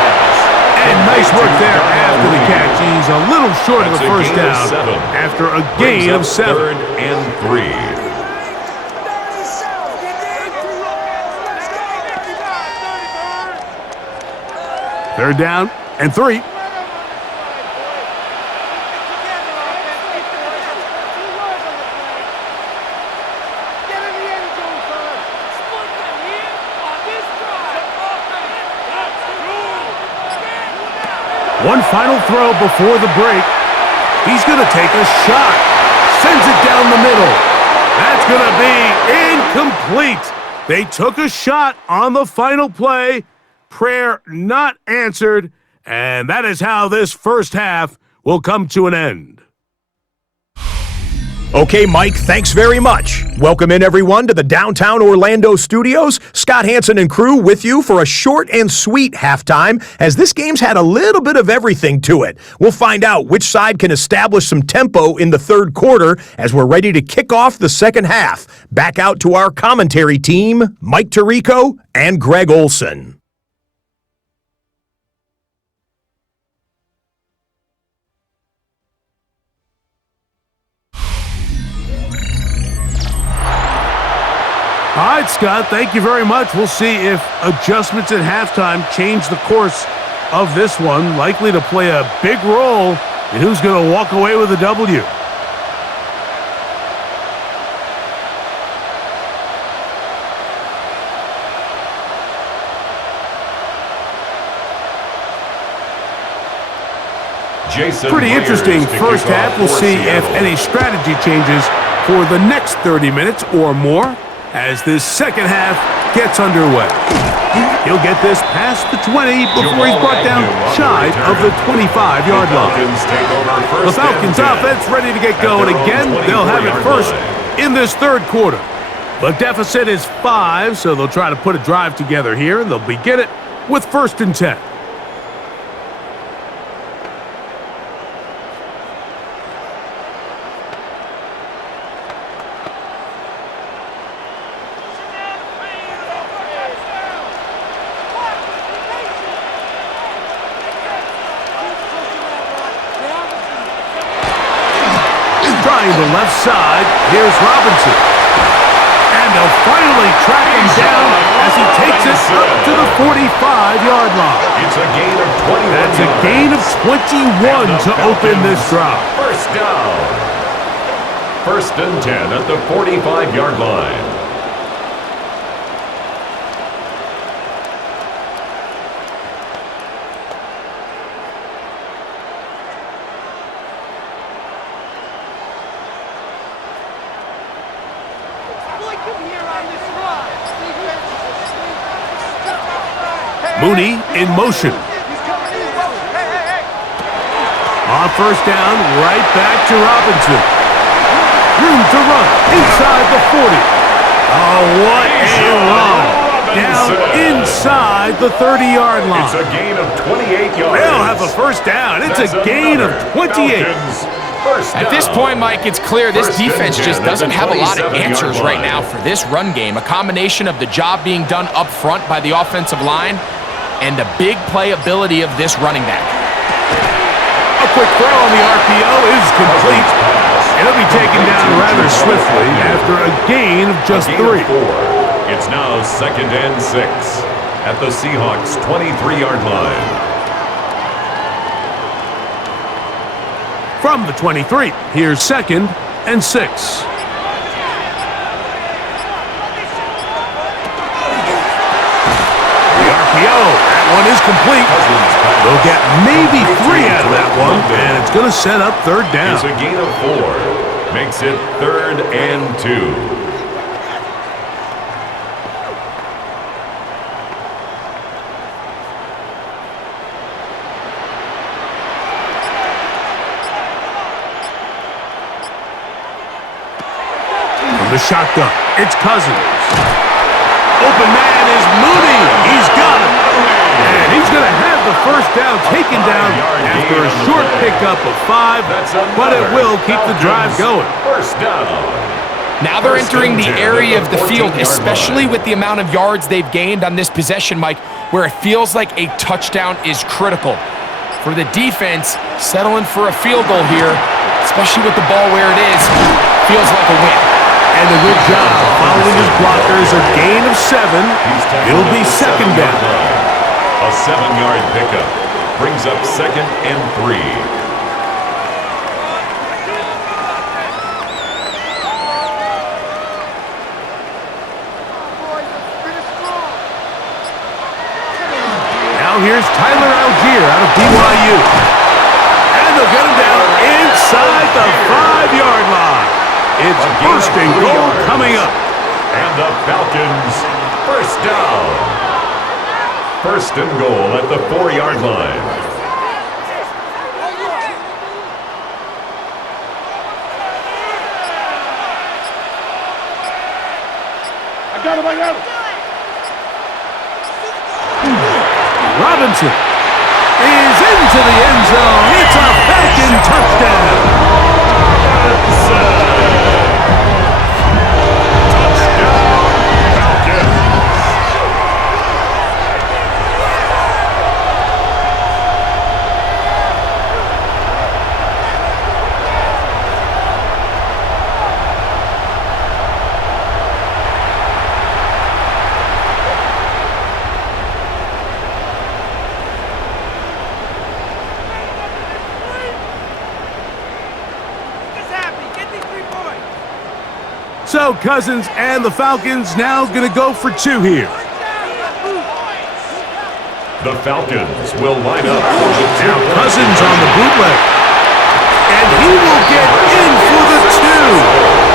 And nice work there after the catch. He's a little short of the first down after a gain of 7. 3rd and 3. Third down and 3. One final throw before the break. He's going to take a shot. Sends it down the middle. That's going to be incomplete. They took a shot on the final play. Prayer not answered. And that is how this first half will come to an end. Okay, Mike, thanks very much. Welcome in, everyone, to the downtown Orlando studios. Scott Hansen and crew with you for a short and sweet halftime, as this game's had a little bit of everything to it. We'll find out which side can establish some tempo in the third quarter as we're ready to kick off the second half. Back out to our commentary team, Mike Tirico and Greg Olson. All right, Scott, thank you very much. We'll see if adjustments at halftime change the course of this one. Likely to play a big role in who's going to walk away with a W. Pretty interesting first half. We'll see if any strategy changes for the next 30 minutes or more as this second half gets underway. He'll get this past the 20 before he's brought down shy of the 25-yard line. The Falcons offense ready to get going again. They'll have it first in this third quarter. The deficit is 5, so they'll try to put a drive together here, and they'll begin it with 1st and 10. The left side, here's Robinson. And they'll finally track him down as he takes it up to the 45-yard line. It's a gain of 21 That's a yards. gain of 21 And the to open this Falcons, drive. First down. 1st and 10 at the 45-yard line. Mooney in motion. On first down, right back to Robinson. Room to run inside the 40. Oh, what a run. Down inside the 30-yard line. It's a gain of 28 yards. They'll have a first down. It's a gain of 28. At this point, Mike, it's clear this defense just doesn't have a lot of answers right now for this run game. A combination of the job being done up front by the offensive line and the big playability of this running back. A quick throw on the RPO is complete. It'll be taken down rather swiftly after a gain of just 3. It's now 2nd and 6 at the Seahawks 23-yard line. From the 23, here's 2nd and 6. That one is complete. They'll get maybe 3 out of that one, and it's going to set up 3rd down. It's a gain of 4. Makes it 3rd and 2. From the shotgun, it's Cousins. Open man is Mooney. He's got it. And he's going to have the first down taken down after a short pickup of 5, but it will keep the drive going. First down. Now they're entering the area of the field, especially with the amount of yards they've gained on this possession, Mike, where it feels like a touchdown is critical. For the defense, settling for a field goal here, especially with the ball where it is, feels like a win. And a good job following his blockers. A gain of 7. It'll be 2nd down. A 7-yard pickup brings up 2nd and 3. Now here's Tyler Algier out of BYU. And they'll get him down inside the 5-yard line. It's 1st and goal coming up. And the Falcons, first down. 1st and goal at the 4-yard line. I got him. Robinson is into the end zone. It's a Falcon touchdown. So Cousins and the Falcons now going to go for 2 here. The Falcons will line up for the Now Cousins on the bootleg. And he will get in for the 2.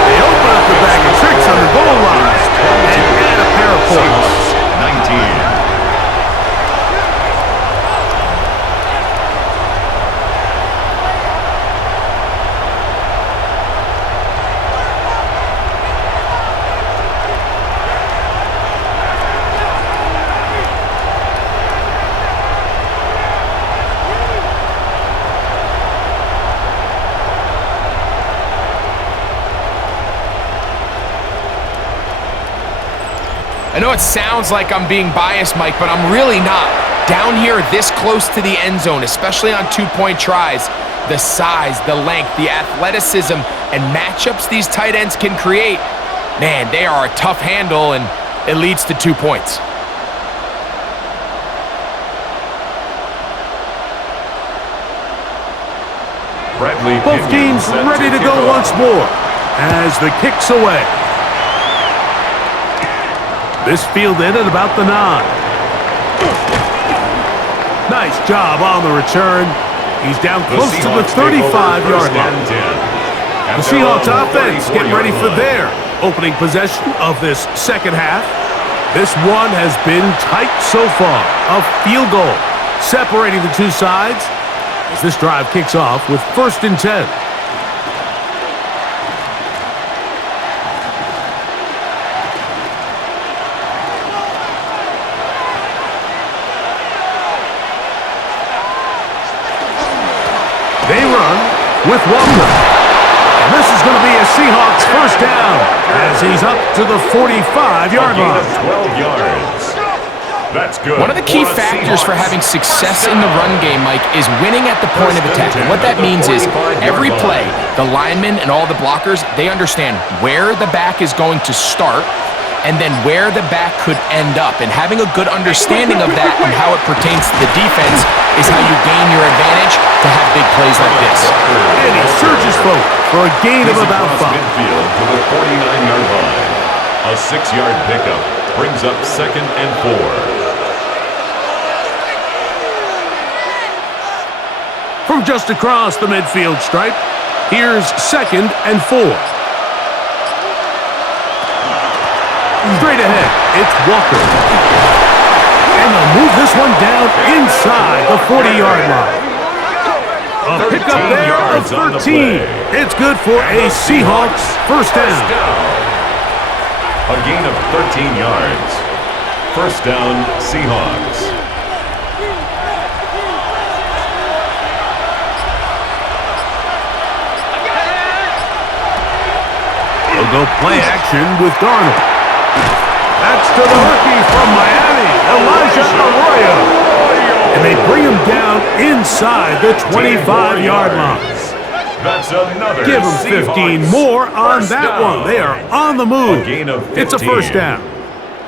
They open up the bag of tricks on the goal line and add a pair of points. 19. I know it sounds like I'm being biased, Mike, but I'm really not. Down here this close to the end zone, especially on 2-point tries, the size, the length, the athleticism, and matchups these tight ends can create, man, they are a tough handle, and it leads to 2 points. Bradley Both Pinion teams set ready to kick go off. once more as the kick's away. This fielded at about the 9. Nice job on the return. He's down close to the 35-yard line. The Seahawks offense getting ready for their opening possession of this second half. This one has been tight so far. A field goal separating the two sides as this drive kicks off with 1st and 10. They run with Walker. And this is going to be a Seahawks first down as he's up to the 45-yard line. 12 yards. That's good. One of the key factors for having success in the run game, Mike, is winning at the point of attack. And what that means is every play, the linemen and all the blockers, they understand where the back is going to start and then where the back could end up. And having a good understanding of that and how it pertains to the defense is how you gain your advantage to have big plays like this. And he surges forward for a gain of about 5. Midfield to the 49-yard line. A 6-yard pickup brings up 2nd and 4. From just across the midfield stripe, here's 2nd and 4. Straight ahead, it's Walker. And they'll move this one down inside the 40-yard line. A pickup there of 13. It's good for a Seahawks first down. A gain of 13 yards. First down, Seahawks. They'll go play action with Darnold. That's to the rookie from Miami, Elijah Arroyo. And they bring him down inside the 25-yard line. That's another. Give them 15 more on that one. They are on the move. A gain of 15. It's a first down.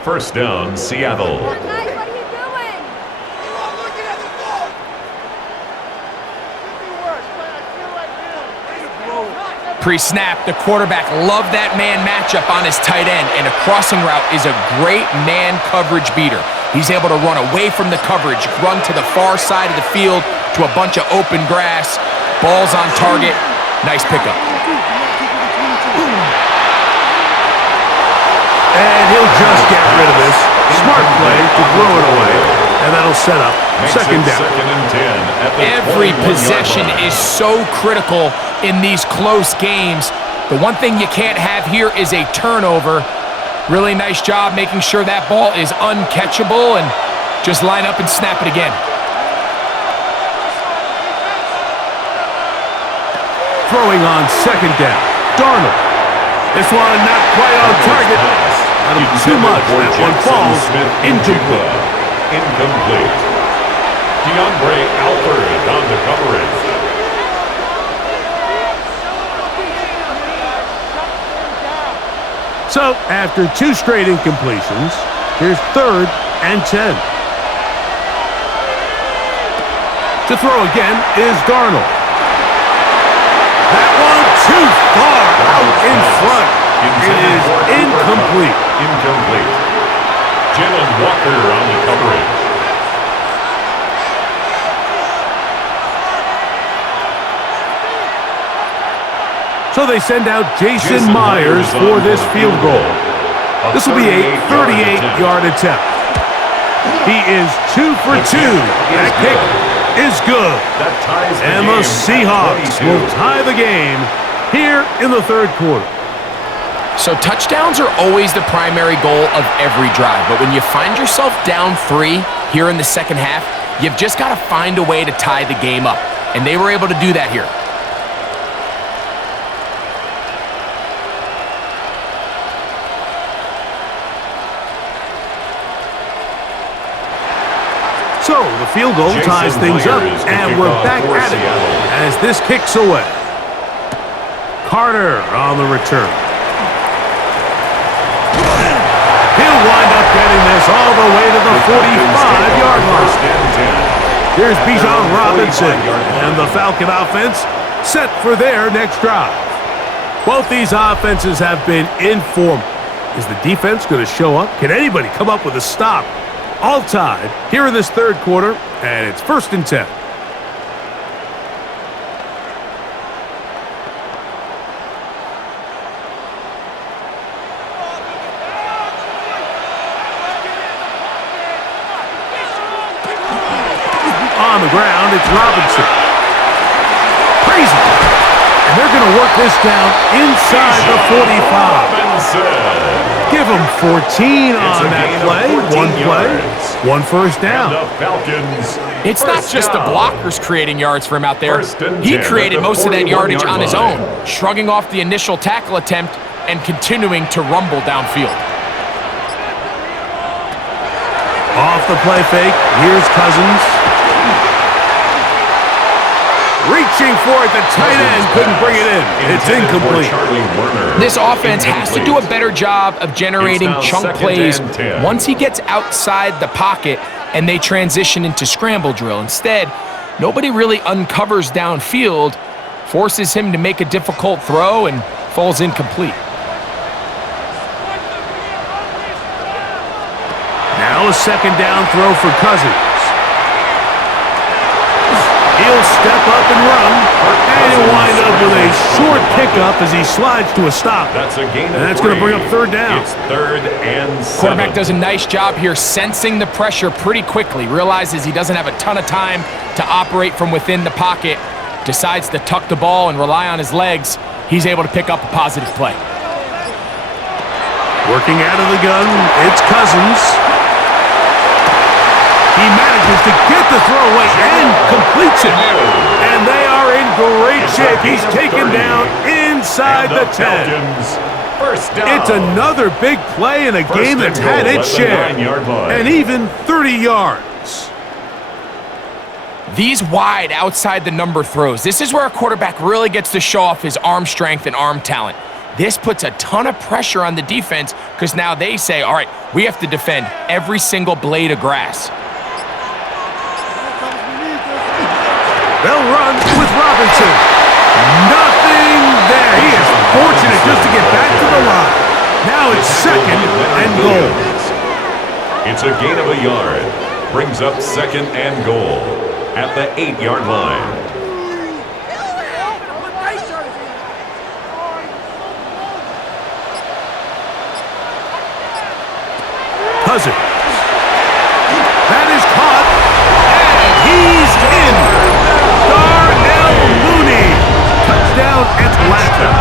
First down, Seattle. What are you doing? Pre-snap, the quarterback loved that man matchup on his tight end, and a crossing route is a great man coverage beater. He's able to run away from the coverage, run to the far side of the field to a bunch of open grass. Ball's on target. Nice pickup. And he'll just get rid of this. Smart play to throw it away. And that'll set up second down. 2nd and 10 at the Every 21-yard possession line. is so critical in these close games. The one thing you can't have here is a turnover. Really nice job making sure that ball is uncatchable, and just line up and snap it again. Throwing on second down. Darnold. This one not quite on target. That'll be too much. That one falls incomplete. Incomplete. DeAndre Alford on the coverage. So, after 2 straight incompletions, here's 3rd and 10. To throw again is Darnold. That one too far out in front. It is incomplete. Incomplete. Jalen Walker on the coverage. So they send out Jason Myers for this field goal. This will be a 38-yard attempt. He is 2 for 2. That kick is good. And the Seahawks will tie the game here in the 3rd quarter. So touchdowns are always the primary goal of every drive, but when you find yourself down 3 here in the second half, you've just got to find a way to tie the game up, and they were able to do that here. So the field goal ties things up, and we're back at it as this kicks away. Carter on the return. He'll wind up getting this all the way to the 45-yard line. Here's Bijan Robinson, and the Falcon offense set for their next drive. Both these offenses have been informal. Is the defense going to show up? Can anybody come up with a stop? All tied here in this third quarter, and it's 1st and 10. On the ground, it's Robinson. Crazy. And they're going to work this down inside the 45. Robinson. Give them 14 on that play. 1 play, 1 first down. And the Falcons. It's not just the blockers creating yards for him out there. He created most of that yardage on his own, shrugging off the initial tackle attempt and continuing to rumble downfield. Off the play fake. Here's Cousins. Reaching for it, the tight end couldn't bring it in. It's incomplete. This offense has to do a better job of generating chunk plays once he gets outside the pocket and they transition into scramble drill. Instead, nobody really uncovers downfield, forces him to make a difficult throw, and falls incomplete. Now a 2nd down throw for Cousins. He'll step up and run, and he'll wind up with a short pickup as he slides to a stop. That's a gain of 3. And that's going to bring up 3rd down. It's 3rd and 7. Quarterback does a nice job here sensing the pressure pretty quickly, realizes he doesn't have a ton of time to operate from within the pocket, decides to tuck the ball and rely on his legs. He's able to pick up a positive play. Working out of the gun, it's Cousins. He manages to get the throw away and completes it. And they are in great shape. He's taken down inside the 10. First down. It's another big play in a game that's had its share. And even 30 yards. These wide outside the number throws. This is where a quarterback really gets to show off his arm strength and arm talent. This puts a ton of pressure on the defense because now they say, all right, we have to defend every single blade of grass. They'll run with Robinson. Nothing there. He is fortunate just to get back to the line. Now it's 2nd and goal. It's a gain of a yard. Brings up 2nd and goal at the 8-yard line. Cousins. That is caught. And he's in. Touchdown Atlanta.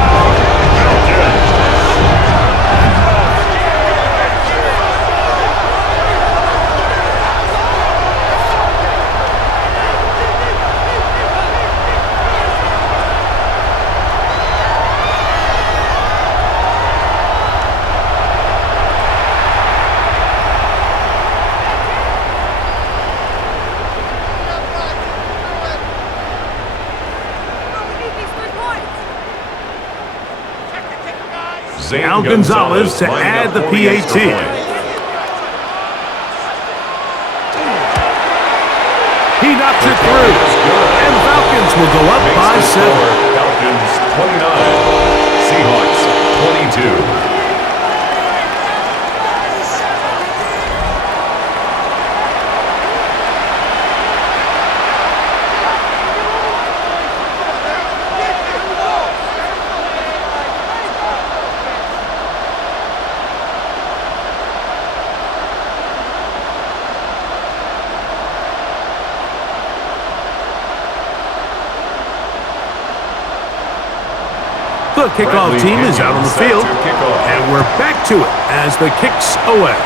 Now Gonzalez to add the PAT. He knocks it through. And the Falcons will go up by 7. Falcons 29, Seahawks 22. The kickoff team is out on the field, and we're back to it as the kick's away.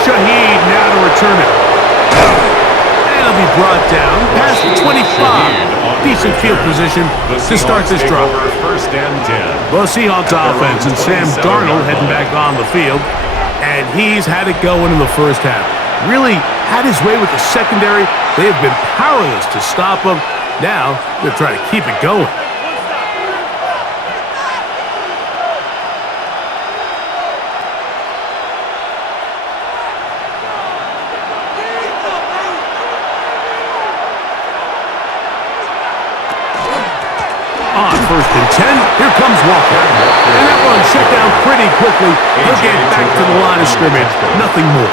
Shaheed now to return it. And it'll be brought down past the 25. Decent field position to start this drive. The Seahawks offense and Sam Darnold heading back on the field, and he's had it going in the first half. Really had his way with the secondary. They have been powerless to stop him. Now they're trying to keep it going. first and 10. Here comes Walker. And that one shut down pretty quickly. He'll get back to the line of scrimmage. Nothing more.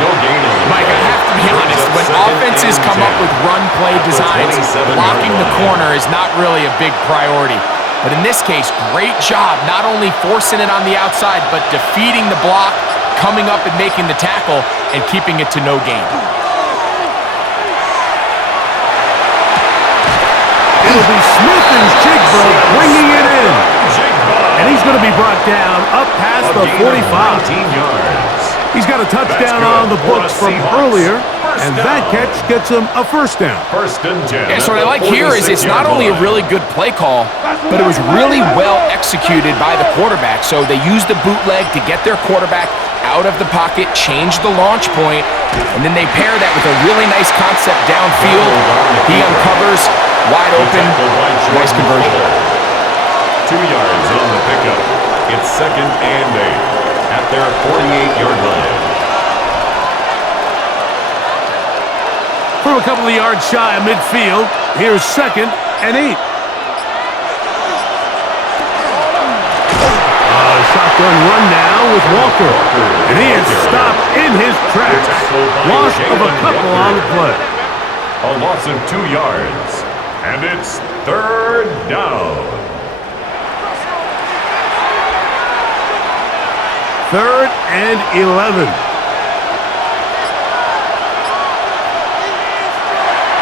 No gain on the Mike, I have to be honest. When offenses come up with run-play designs, blocking the corner is not really a big priority. But in this case, great job not only forcing it on the outside, but defeating the block, coming up and making the tackle, and keeping it to no gain. It'll be Smith and Jigba bringing it in. And he's going to be brought down up past the 45. 19 yards. He's got a touchdown on the books from earlier, and that catch gets him a first down. First and 10. Yeah, so what I like here is it's not only a really good play call, but it was really well executed by the quarterback. So they used the bootleg to get their quarterback out of the pocket, change the launch point, and then they pair that with a really nice concept downfield. He uncovers, wide open, nice conversion. 2 yards on the pickup. It's second and 8 at their 48-yard line. From a couple of yards shy of midfield, here's second and 8. Shotgun run now with Walker. And he is stopped in his tracks. Loss of a couple on the play. A loss of 2 yards. And it's third down. Third and 11.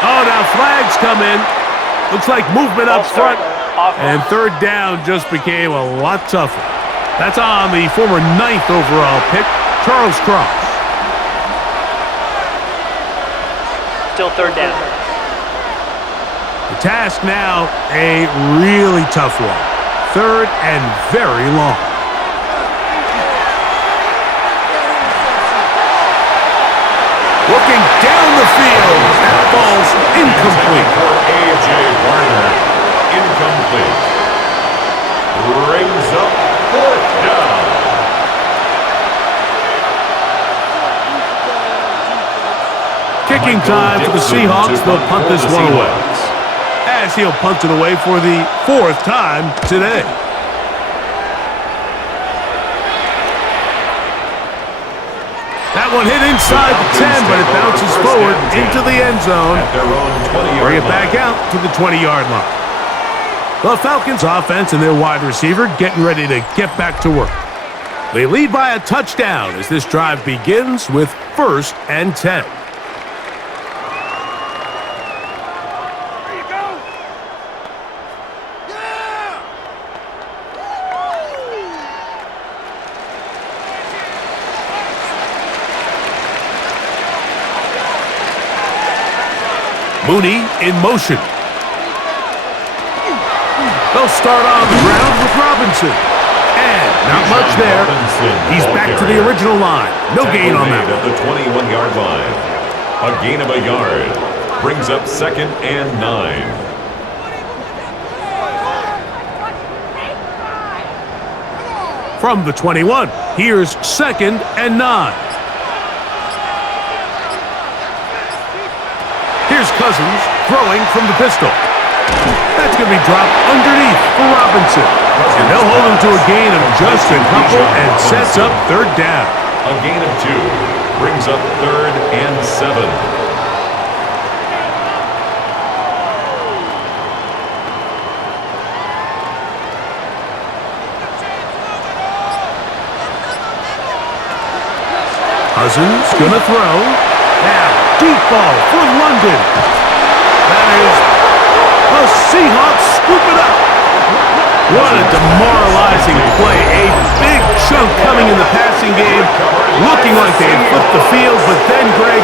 Oh, now flags come in. Looks like movement up front. And third down just became a lot tougher. That's on the former 9th overall pick, Charles Cross. Still third down. The task now, a really tough one. Third and very long. Looking down the field. That ball's incomplete. For A.J. Warner, incomplete. Brings up fourth down. Kicking time for the Seahawks. They'll punt this one away. As he'll punt it away for the 4th time today. That one hit inside the 10, but it bounces forward into the end zone. Bring it back out to the 20-yard line. The Falcons offense and their wide receiver getting ready to get back to work. They lead by a touchdown as this drive begins with first and 10. Mooney in motion. They'll start on the ground with Robinson. And not much there. He's back to the original line. No gain on that. At the 21-yard line. A gain of a yard. Brings up second and 9. From the 21, here's second and 9. Here's Cousins throwing from the pistol. That's going to be dropped underneath for Robinson. And they'll hold him to a gain of just a couple and sets up third down. A gain of 2 brings up third and 7. Cousins going to throw. Now, deep ball for London. That is the Seahawks scoop it up. What a demoralizing play. A big chunk coming in the passing game. Looking like they had flipped the field, but then, Greg,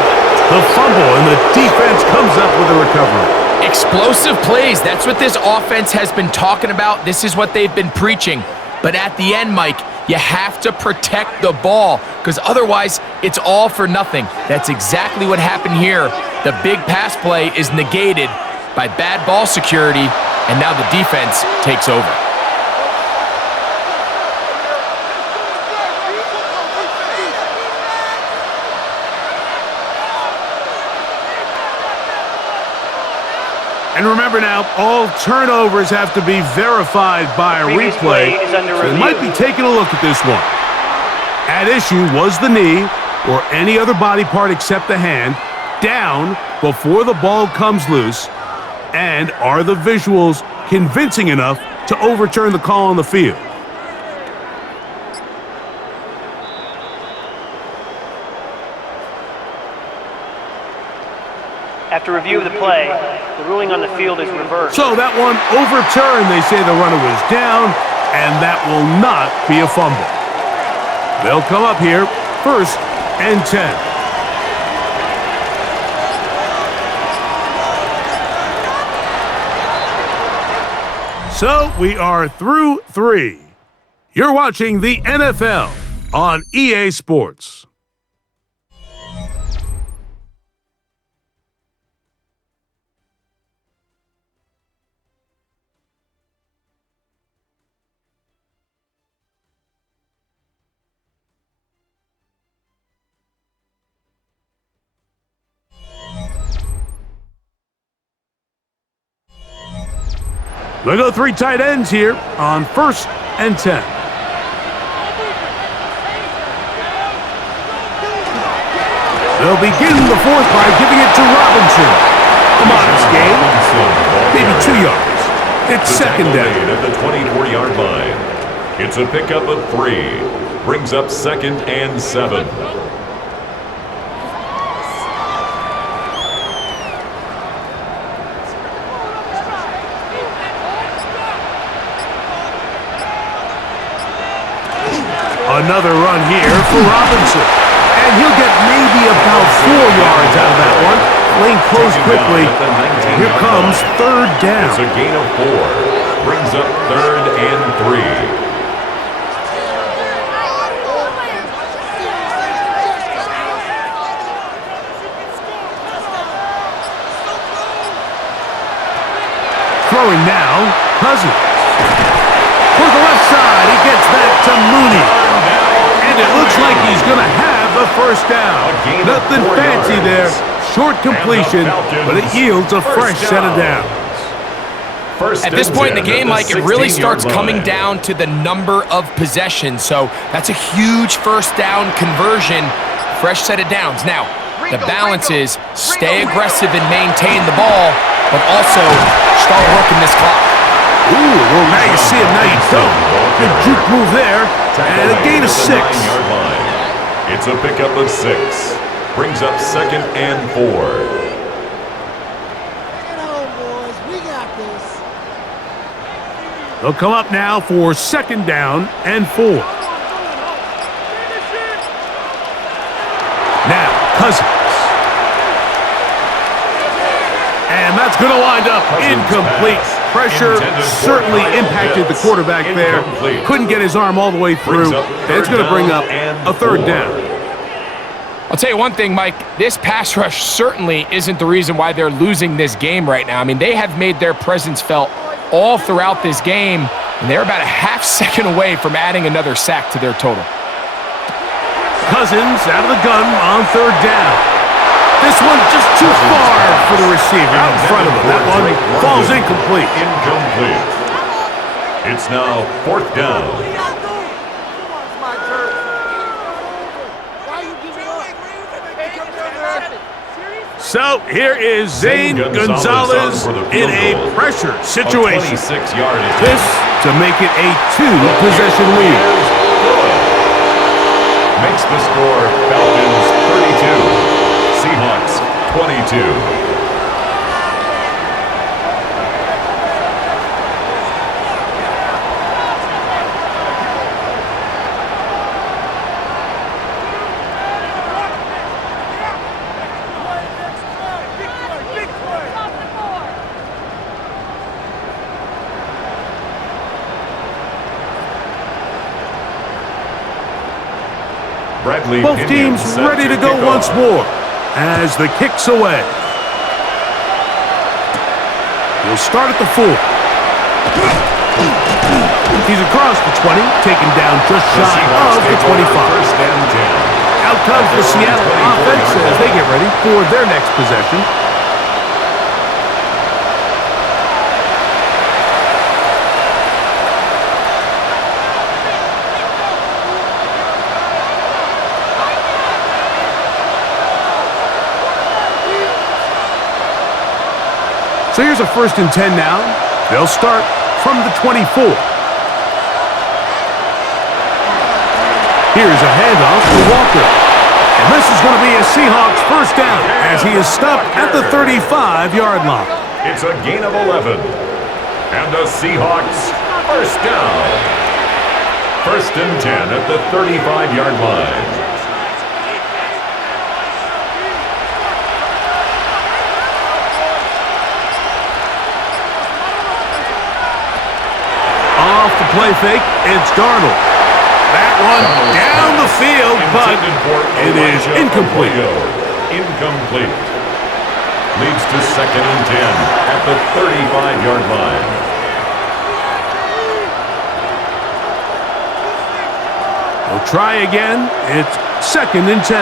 the fumble and the defense comes up with a recovery. Explosive plays. That's what this offense has been talking about. This is what they've been preaching. But at the end, Mike, you have to protect the ball because otherwise it's all for nothing. That's exactly what happened here. The big pass play is negated by bad ball security, and now the defense takes over. And remember now, all turnovers have to be verified by a Previous replay. play is under So they review. might be taking a look at this one. At issue was the knee or any other body part except the hand down before the ball comes loose. And are the visuals convincing enough to overturn the call on the field? After review of the play, the ruling on the field is reversed. So that one overturned. They say the runner was down, and that will not be a fumble. They'll come up here, 1st and 10. So we are through 3. You're watching the NFL on EA Sports. They'll go 3 tight ends here on 1st and 10. They'll begin the 4th by giving it to Robinson. Come on, this game. Maybe 2 yards. It's 2nd down. At the 24-yard line. It's a pickup of 3. Brings up 2nd and 7. Another run here for Robinson. And he'll get maybe about 4 yards out of that one. Lane closed quickly. And here comes 3rd down. It's a gain of 4. Brings up 3rd and 3. Throwing now, Cousins. For the left side, he gets that to Mooney. And it looks like he's going to have a 1st down. Nothing fancy there. Short completion, but it yields a fresh set of downs. At this point in the game, Mike, it really starts coming down to the number of possessions. So that's a huge 1st down conversion, fresh set of downs. Now, the balance is stay aggressive and maintain the ball, but also start working this clock. Ooh, well, now you see it, now you don't. Good juke move there, and a gain of 6. It's a pickup of 6. Brings up 2nd and 4. They'll come up now for 2nd down and 4. Now, Cousins. And that's going to wind up incomplete. Pressure certainly impacted the quarterback there. Couldn't get his arm all the way through. And it's going to bring up a 3rd down. I'll tell you one thing, Mike, this pass rush certainly isn't the reason why they're losing this game right now. I mean, they have made their presence felt all throughout this game, and they're about a half second away from adding another sack to their total. Cousins out of the gun on 3rd down. This one's just too far for the receiver out in front of him. That one falls incomplete. It's now 4th down. So here is Zane Gonzalez in a pressure situation. This to make it a 2-possession lead. Makes the score Falcons 32. Seahawks 22. Both teams ready to go once more as the kick's away. He'll start at the 4. He's across the 20, taken down just shy of the 25. Out comes the Seattle offense as they get ready for their next possession. Here's a 1st and 10 now. They'll start from the 24. Here's a handoff to Walker. And this is going to be a Seahawks 1st down as he is stopped at the 35-yard line. It's a gain of 11. And the Seahawks 1st down. 1st and 10 at the 35-yard line. Off the play fake, it's Darnold. That one down the field, but it is incomplete. Incomplete. Leads to 2nd and 10 at the 35-yard line. We'll try again. It's 2nd and 10.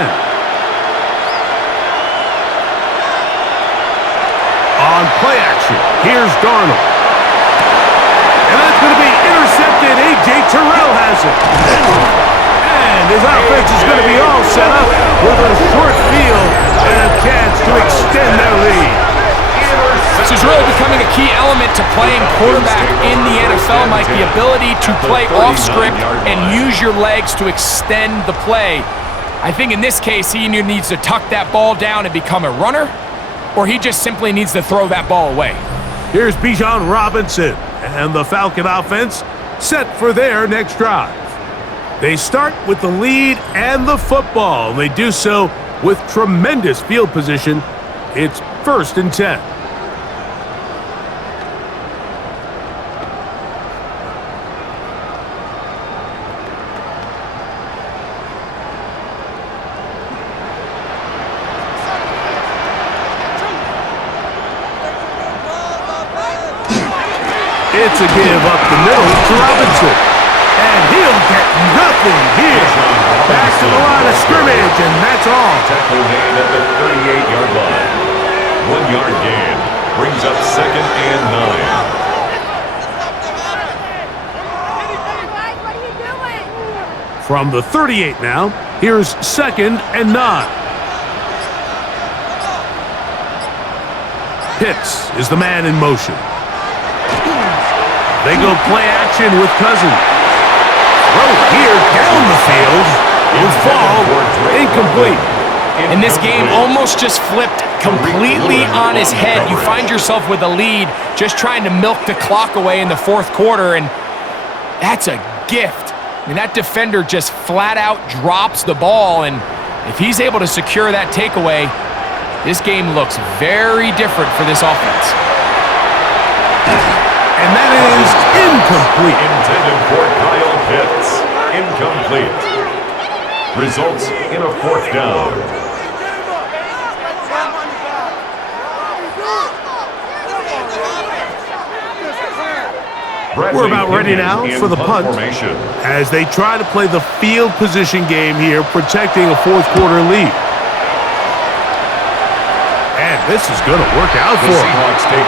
On play action, here's Darnold. And that's going to be intercepted. A.J. Terrell has it. And his offense is going to be all set up with a short field and a chance to extend their lead. This is really becoming a key element to playing quarterback in the NFL, Mike. The ability to play off script and use your legs to extend the play. I think in this case, he either needs to tuck that ball down and become a runner, or he just simply needs to throw that ball away. Here's Bijan Robinson and the Falcon offense set for their next drive. They start with the lead and the football. They do so with tremendous field position. It's 1st and 10. It's a give up the middle to Robinson. And he'll get nothing here. Back to the line of scrimmage, and that's all. Tackle made at the 38-yard line. 1-yard gain. Brings up 2nd and 9. From the 38 now, here's 2nd and 9. Pitts is the man in motion. They go play action with Cousins. Throw here down the field. Will fall incomplete. And this game almost just flipped completely on his head. You find yourself with a lead, just trying to milk the clock away in the 4th quarter, and that's a gift. I mean, that defender just flat out drops the ball, and if he's able to secure that takeaway, this game looks very different for this offense. And that is incomplete. Intended for Kyle Pitts. Incomplete. Results in a 4th down. We're about ready now for the punt as they try to play the field position game here, protecting a 4th quarter lead. And this is going to work out for them.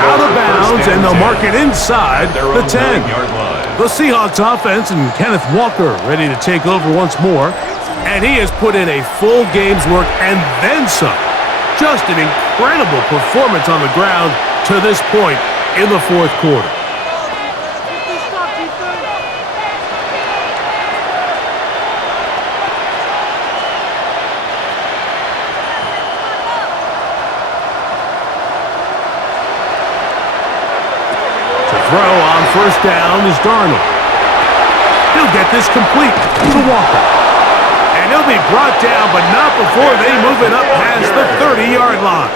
Out of bounds, and they'll mark it inside the 10. The Seahawks offense and Kenneth Walker ready to take over once more. And he has put in a full game's work and then some. Just an incredible performance on the ground to this point in the 4th quarter. Throw on 1st down is Darnold. He'll get this complete to Walker. And he'll be brought down, but not before they move it up past the 30-yard line.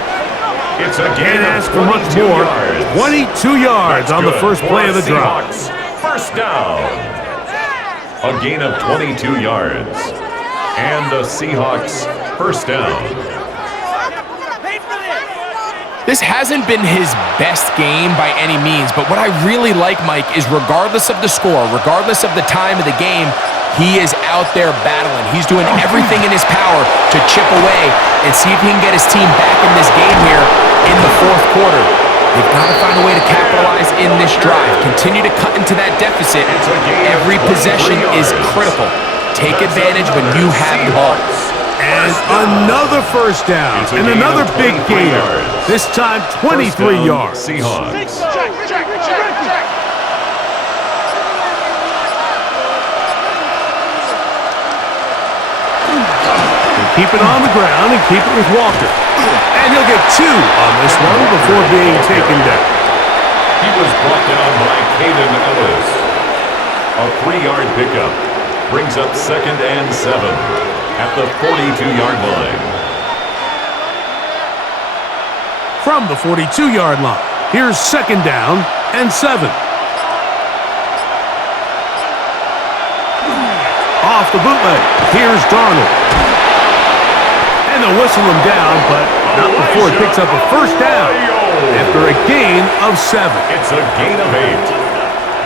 It's a gain Can't ask for much more. 22 yards on the first play of the drive. 1st down. A gain of 22 yards. And the Seahawks 1st down. This hasn't been his best game by any means, but what I really like, Mike, is regardless of the score, regardless of the time of the game, he is out there battling. He's doing everything in his power to chip away and see if he can get his team back in this game here in the 4th quarter. They've got to find a way to capitalize in this drive. Continue to cut into that deficit. Every possession is critical. Take advantage when you have the ball. And another first down. And another big gainer. This time 23 yards. Seahawks. Keep it on the ground and keep it with Walker. And he'll get 2 on this one before being taken down. He was brought down by Caden Ellis. A 3-yard pickup brings up 2nd and 7 at the 42-yard line. From the 42-yard line, here's 2nd down and 7. Off the bootleg, here's Darnold. And they'll whistle him down, but not before he picks up a first down after a gain of 7. It's a gain of 8.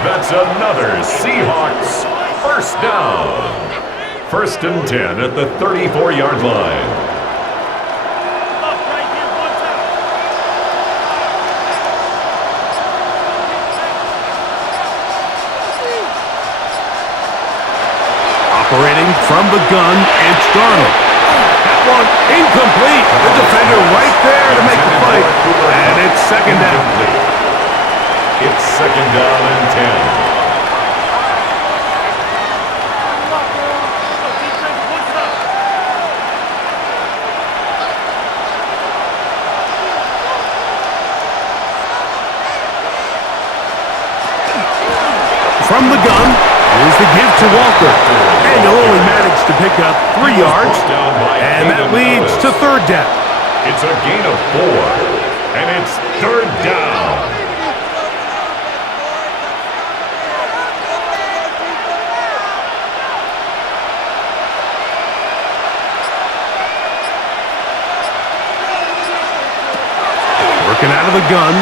That's another Seahawks first down. 1st and 10 at the 34-yard line. Operating from the gun, it's Darnold. That one incomplete. The defender right there to make the play. And it's 2nd down. It's 2nd down and 10. From the gun, here's the give to Walker. And he'll only manage to pick up 3 yards. And that leads to 3rd down. It's a gain of 4. And it's 3rd down. Working out of the gun,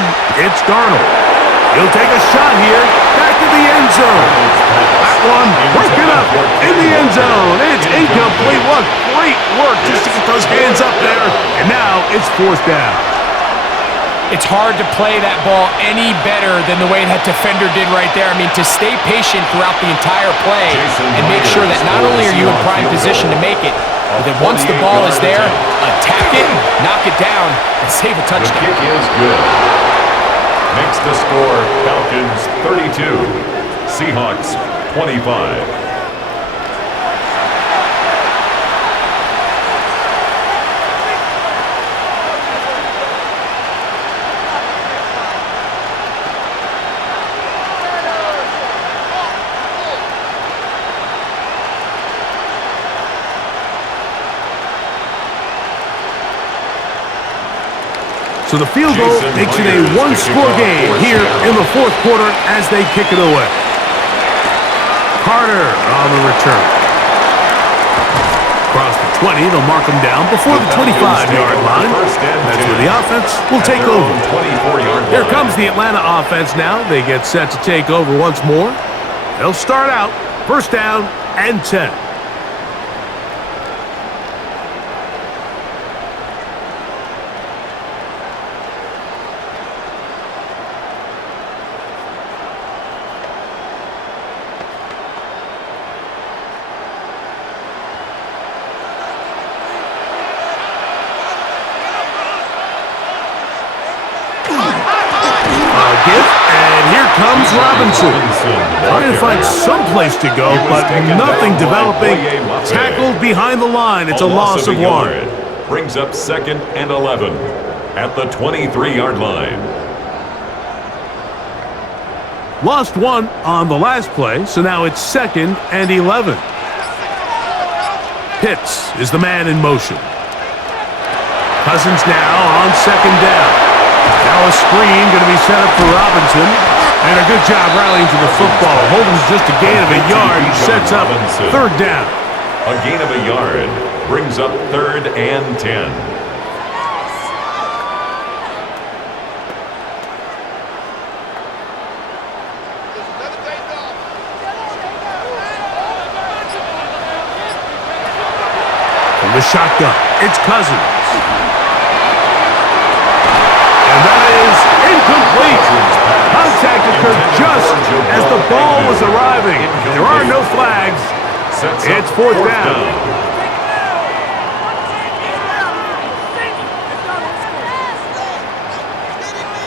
it's Darnold. He'll take a shot here, back to the end zone. That one broken up in the end zone. It's incomplete. What great work just to get those hands up there. And now it's 4th down. It's hard to play that ball any better than the way that defender did right there. I mean, to stay patient throughout the entire play and make sure that not only are you in prime position to make it, but that once the ball is there, attack it, knock it down, and save a touchdown. The kick is good. Makes the score Falcons 32, Seahawks 25. So the field goal makes it a 1-score game here in the 4th quarter as they kick it away. Carter on the return. Across the 20, they'll mark him down before the 25-yard line. That's where the offense will take over. Here comes the Atlanta offense now. They get set to take over once more. They'll start out 1st down and 10. Comes Robinson. Trying to find some place to go, but nothing developing. Tackled behind the line. It's a loss of 1. Brings up 2nd and 11 at the 23-yard line. Lost 1 on the last play, so now it's 2nd and 11. Pitts is the man in motion. Cousins now on 2nd down. Now a screen going to be set up for Robinson. And a good job rallying to the football. Holding just a gain of a yard. Sets up 3rd down. A gain of a yard brings up 3rd and 10. From the shotgun, it's Cousins. And that is incomplete. Contact occurred just as the ball was arriving. There are no flags. It's 4th down.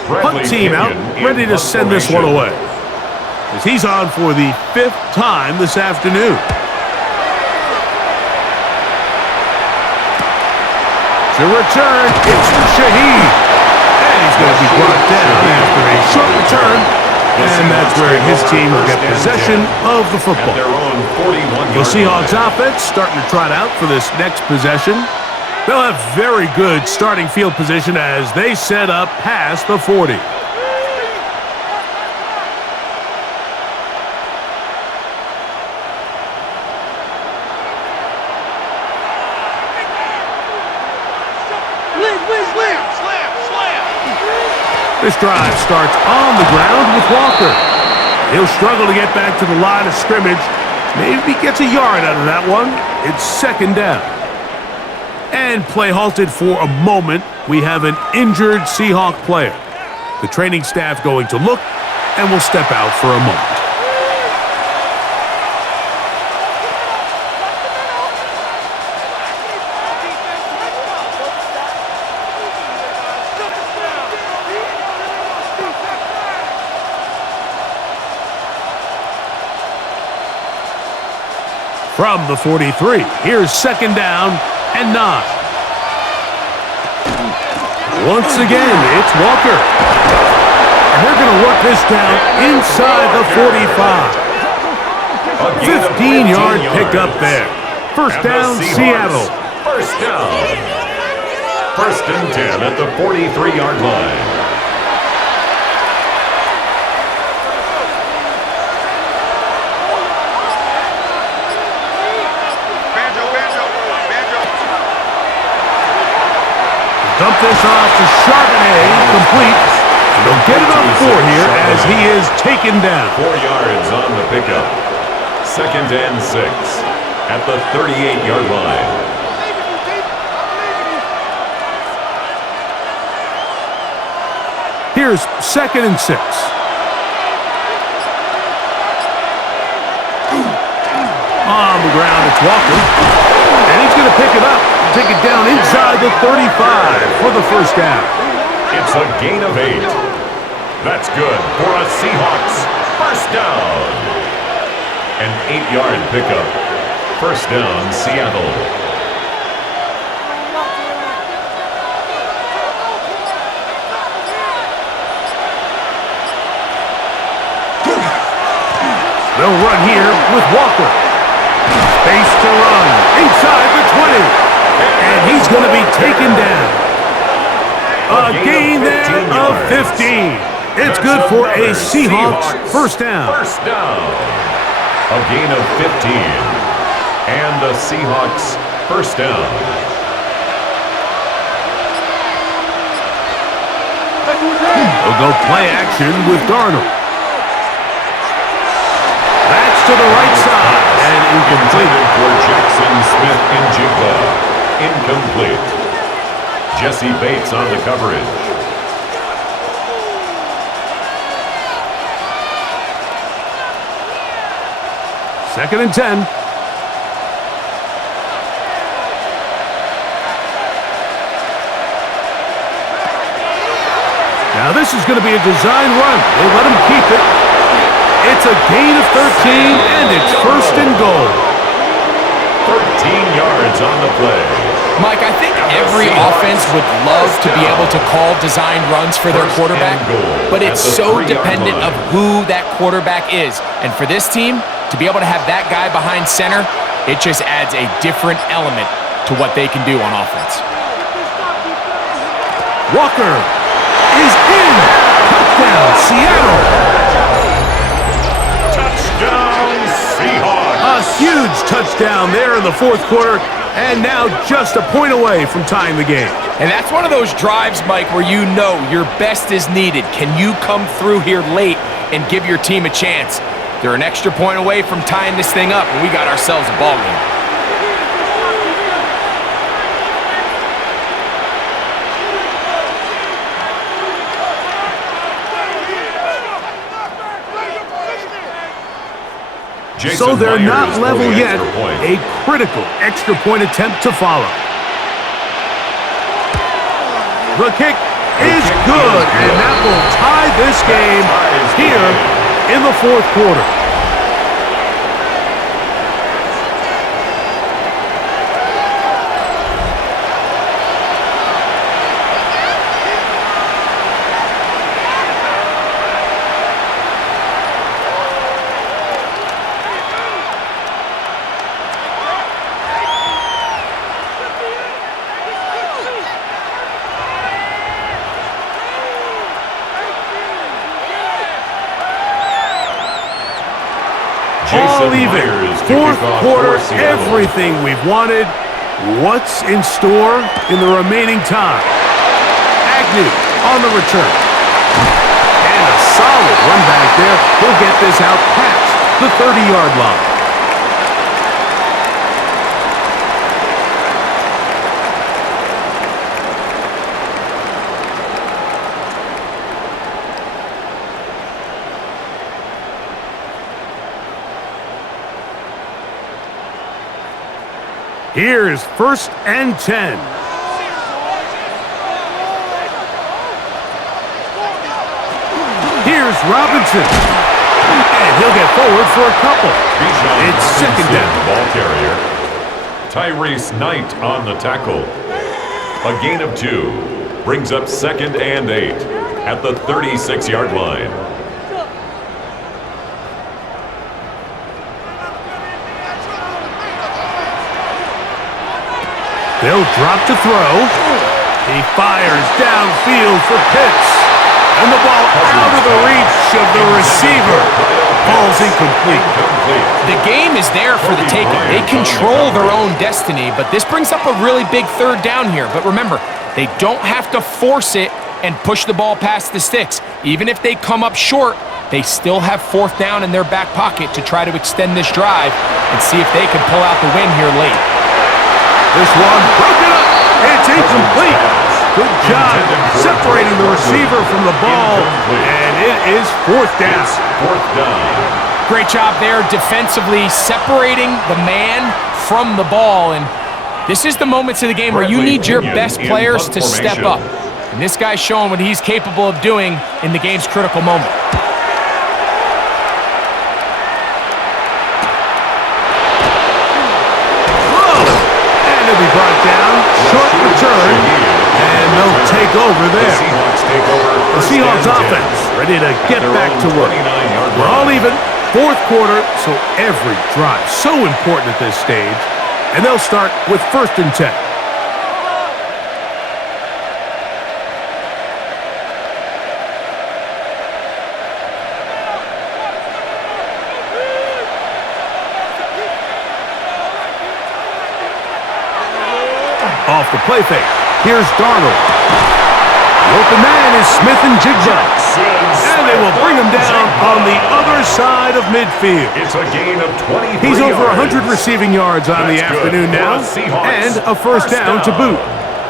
Punt team out, ready to send this one away. As he's on for the 5th time this afternoon. To return, it's Shaheed. And he's going to be brought down after a short return. And that's where his team will get possession of the football. The Seahawks offense starting to trot out for this next possession. They'll have very good starting field position as they set up past the 40. This drive starts on the ground with Walker. He'll struggle to get back to the line of scrimmage. Maybe gets a yard out of that one. It's 2nd down. And play halted for a moment. We have an injured Seahawk player. The training staff going to look and will step out for a moment. From the 43, here's 2nd down and 9. Once again, it's Walker. And they're going to work this down inside the 45. 15-yard pickup there. 1st down, Seattle. 1st down. 1st and 10 at the 43-yard line. Dump this off to Charbonnet, complete. They'll get it on 4 here as he is taken down. 4 yards on the pickup. 2nd and 6 at the 38-yard line. Here's 2nd and 6. On the ground, it's Walker. And he's going to pick it up. Take it down inside the 35 for the 1st down. It's a gain of 8. That's good for a Seahawks 1st down. An 8-yard pickup. 1st down, Seattle. They'll run here with Walker. Space to run inside the 20. And he's going to be taken down. A gain there of 15. It's good for a Seahawks 1st down. 1st down. A gain of 15. And the Seahawks 1st down. They'll go play action with Darnold. That's to the right side. And incomplete for Jackson Smith-Njigba. Incomplete. Jesse Bates on the coverage. Second and 10. Now this is going to be a design run. They let him keep it. It's a gain of 13, and it's 1st and goal. 13 yards on the play. Mike, I think every offense would love to be able to call design runs for their quarterback, but it's so dependent of who that quarterback is. And for this team, to be able to have that guy behind center, it just adds a different element to what they can do on offense. Walker is in. Touchdown, Seattle. Touchdown, Seahawks. A huge touchdown there in the 4th quarter, and now just a point away from tying the game. And that's one of those drives, Mike, where you know your best is needed. Can you come through here late and give your team a chance? They're an extra point away from tying this thing up, and we got ourselves a ball game. So they're not level yet. A critical extra point attempt to follow. The kick is good, and that will tie this game here in the fourth quarter. All even. Fourth quarter, everything we've wanted. What's in store in the remaining time? Agnew on the return. And a solid run back there. He'll get this out past the 30-yard line. Here's 1st and 10. Here's Robinson. And he'll get forward for a couple. It's 2nd down. Ball carrier. Tyrese Knight on the tackle. A gain of 2. Brings up 2nd and 8 at the 36-yard line. They'll drop to throw. He fires downfield for Pitts. And the ball out of the reach of the receiver. Ball's incomplete. The game is there for the taking. They control their own destiny, but this brings up a really big 3rd down here. But remember, they don't have to force it and push the ball past the sticks. Even if they come up short, they still have 4th down in their back pocket to try to extend this drive and see if they can pull out the win here late. This one broken up. It's incomplete. Good job separating the receiver from the ball. And it is 4th down. 4th down. Great job there defensively, separating the man from the ball. And this is the moments of the game where you need your best players to step up. And this guy's showing what he's capable of doing in the game's critical moment. Be brought down, short return, and they'll take over there. The Seahawks offense ready to get back to work. We're all even, 4th quarter, so every drive so important at this stage, and they'll start with 1st and 10. Off the play fake. Here's Darnold. The open man is Smith and Jigba. And they will bring him down on the other side of midfield. It's a gain of 23 He's over 100 yards. receiving yards on the afternoon now. And a first down to boot.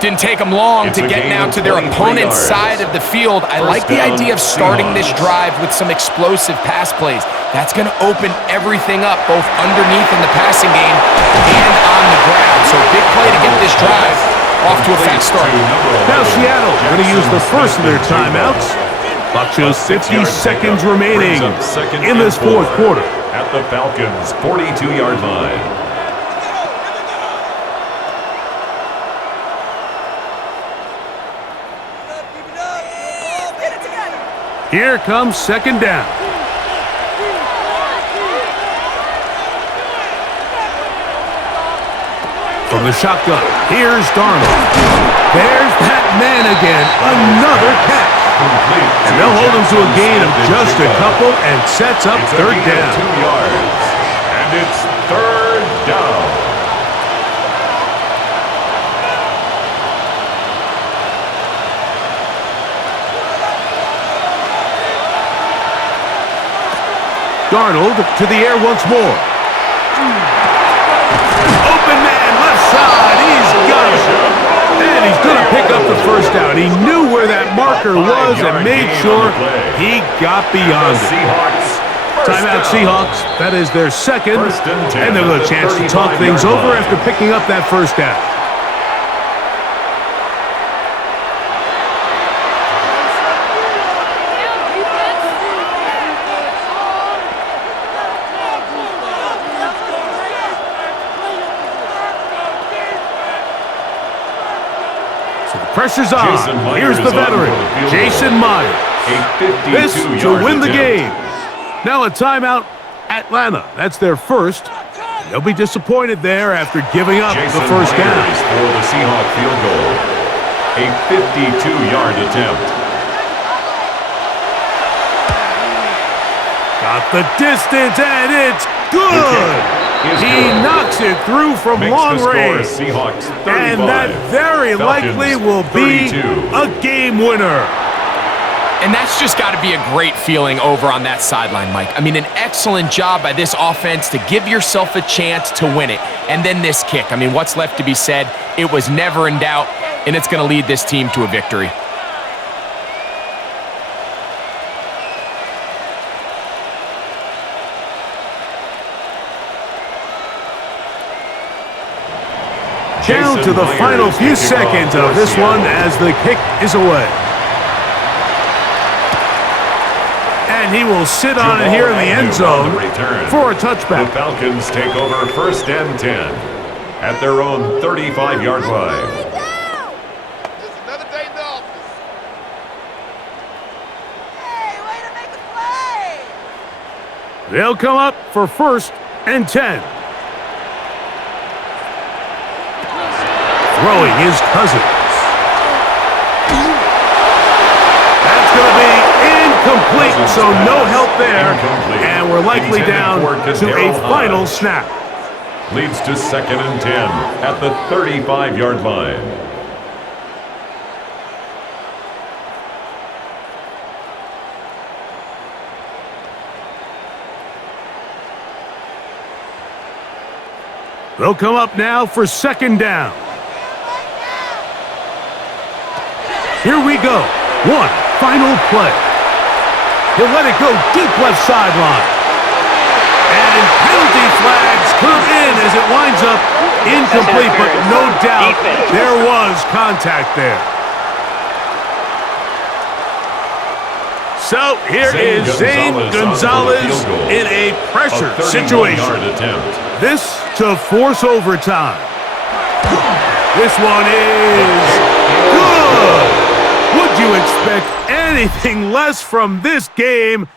Didn't take them long to get now to their opponent's side of the field. I like the idea of starting this drive with some explosive pass plays. That's going to open everything up, both underneath in the passing game and on the ground. So big play to get this drive off to a fast start. Now Seattle going to use the first of their timeouts. Clock shows 50 seconds remaining in this 4th quarter. At the Falcons' 42-yard line. Here comes 2nd down. From the shotgun, here's Darnold. There's that man again, another catch. And they'll hold him to a gain of just a couple and sets up 3rd down. 2 yards. And it's 3rd down. Darnold to the air once more. Open man, left side, he's got it. And he's going to pick up the first down. He knew where that marker was and made sure he got beyond it. Timeout Seahawks, that is their 2nd. And they'll get a chance to talk things over after picking up that first down. Pressure's on. Here's the veteran, Jason Myers. This to win the game. Now a timeout, Atlanta. That's their first. They'll be disappointed there after giving up the first down. For the Seahawks field goal. A 52-yard attempt. Got the distance, and it's good. He knocks it through from long range. Seahawks 35, and that very likely will be 32. a game winner. And that's just got to be a great feeling over on that sideline, Mike. I mean, an excellent job by this offense to give yourself a chance to win it. And then this kick. I mean, what's left to be said? It was never in doubt, and it's going to lead this team to a victory. Down to the final few seconds of this one as the kick is away. And he will sit on it here in the end zone for a touchback. The Falcons take over 1st and 10 at their own 35-yard line. They'll come up for 1st and 10. Throwing his Cousins. That's going to be incomplete, so no help there. And we're likely down to a final snap. Leads to 2nd and 10 at the 35-yard line. They'll come up now for 2nd down. Here we go. One final play. He'll let it go deep left sideline. And penalty flags come in as it winds up incomplete, but no doubt there was contact there. So here is Zane Gonzalez in a pressure situation. This to force overtime. This one is good. Would you expect anything less from this game?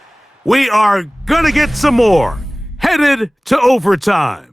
We are going to get some more. Headed to overtime.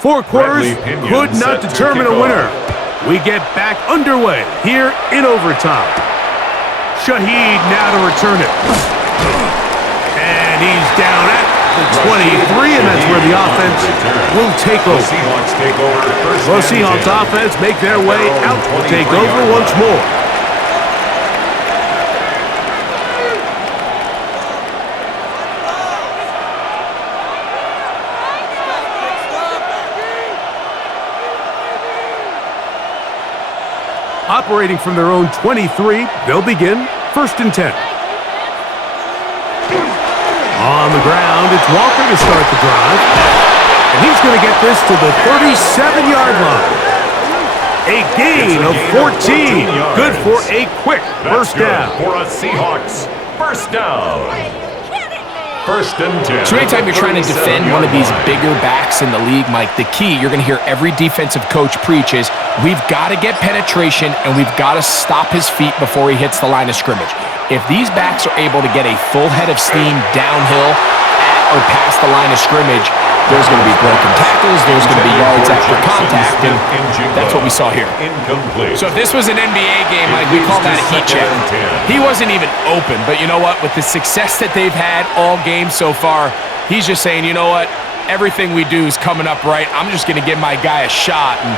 Four quarters could not determine a winner. We get back underway here in overtime. Shaheed now to return it. And he's down at the 23, and that's where the offense will take over. The Seahawks offense make their way out to take over once more. Operating from their own 23, they'll begin 1st and 10. On the ground, it's Walker to start the drive. And he's going to get this to the 37-yard line. A gain of 14. Good for a quick first down. For a Seahawks first down. 1st and 10. So anytime you're trying to defend one of these bigger backs in the league, Mike, the key you're going to hear every defensive coach preach is we've got to get penetration and we've got to stop his feet before he hits the line of scrimmage. If these backs are able to get a full head of steam downhill at or past the line of scrimmage, there's going to be broken tackles, there's going to be yards after contact, and that's what we saw here. Incomplete. So if this was an NBA game, like we call that a heat check. He wasn't even open, but you know what? With the success that they've had all game so far, he's just saying, you know what? Everything we do is coming up right. I'm just going to give my guy a shot. And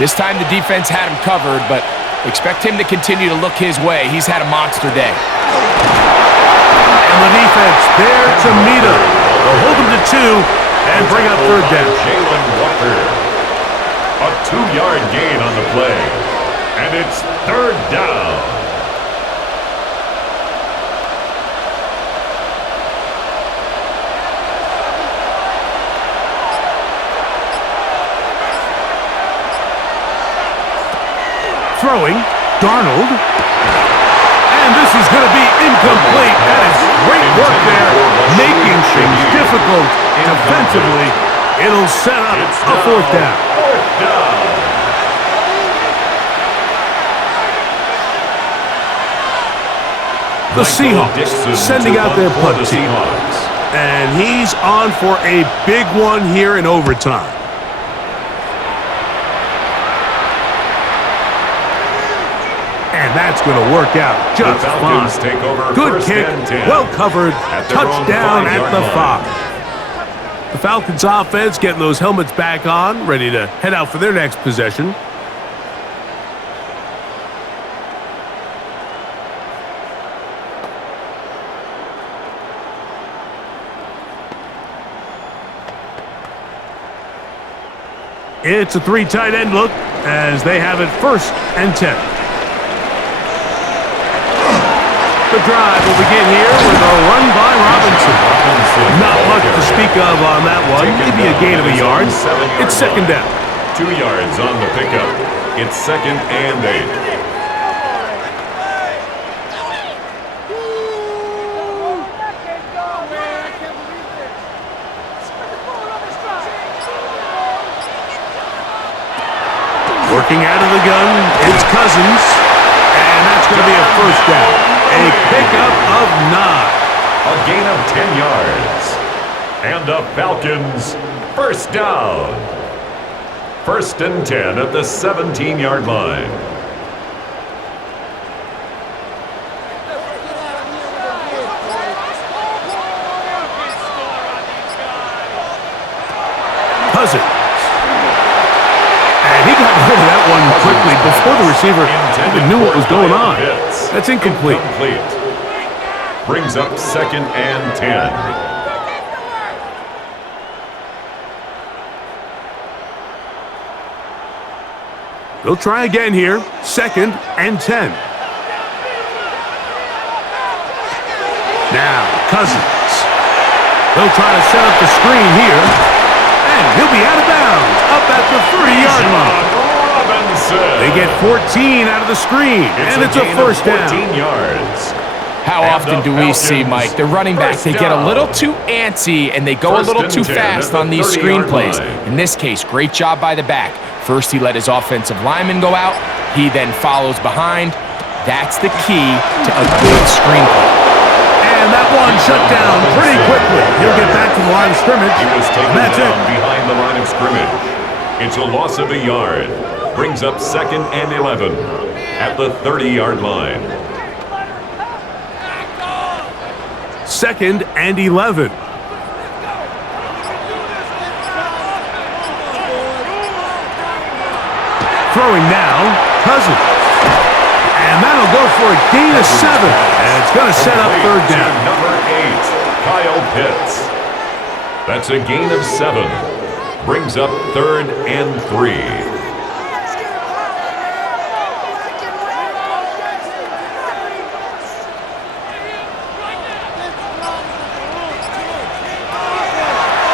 this time the defense had him covered, but expect him to continue to look his way. He's had a monster day. And the defense there to meet him. They'll hold him to 2 and bring up third down. Jalen Walker. A 2-yard gain on the play. And it's third down. Throwing, Darnold. And this is going to be incomplete. That is great work there, making things difficult defensively. It'll set up a fourth down. The Seahawks sending out their punt team. And he's on for a big one here in overtime. And that's going to work out just fine. Good kick, well covered, touchdown at the 5. The Falcons offense getting those helmets back on, ready to head out for their next possession. It's a 3 tight end look as they have it 1st and 10. The drive will begin here with a run by Robinson. Not much to speak of on that one. Maybe a gain of a yard. It's 2nd down. 2 yards on the pickup. It's 2nd and 8. Working out of the gun, it's Cousins, and that's going to be a 1st down. A pickup of 9. A gain of 10 yards. And the Falcons, 1st down. 1st and 10 at the 17-yard line. Cousins. And he got rid of that one quickly before the receiver even knew what was going on. That's incomplete. Brings up 2nd and 10. They'll try again here. 2nd and 10. Now, Cousins. They'll try to set up the screen here. And he'll be out of bounds up at the 30-yard line. They get 14 out of the screen, and it's a 1st down. 14 yards. How often do we see, Mike, the running backs, they get a little too antsy and they go a little too fast on these screen plays. In this case, great job by the back. First, he let his offensive lineman go out. He then follows behind. That's the key to a good screen play. And that one shut down pretty quickly. He'll get back to the line of scrimmage. He was taken That's down it. behind the line of scrimmage. It's a loss of a yard. Brings up 2nd and 11 at the 30-yard line. 2nd and 11. Throwing now, Cousins. And that'll go for a gain of 7. And it's going to set up 3rd down. Number 8, Kyle Pitts. That's a gain of 7. Brings up 3rd and 3.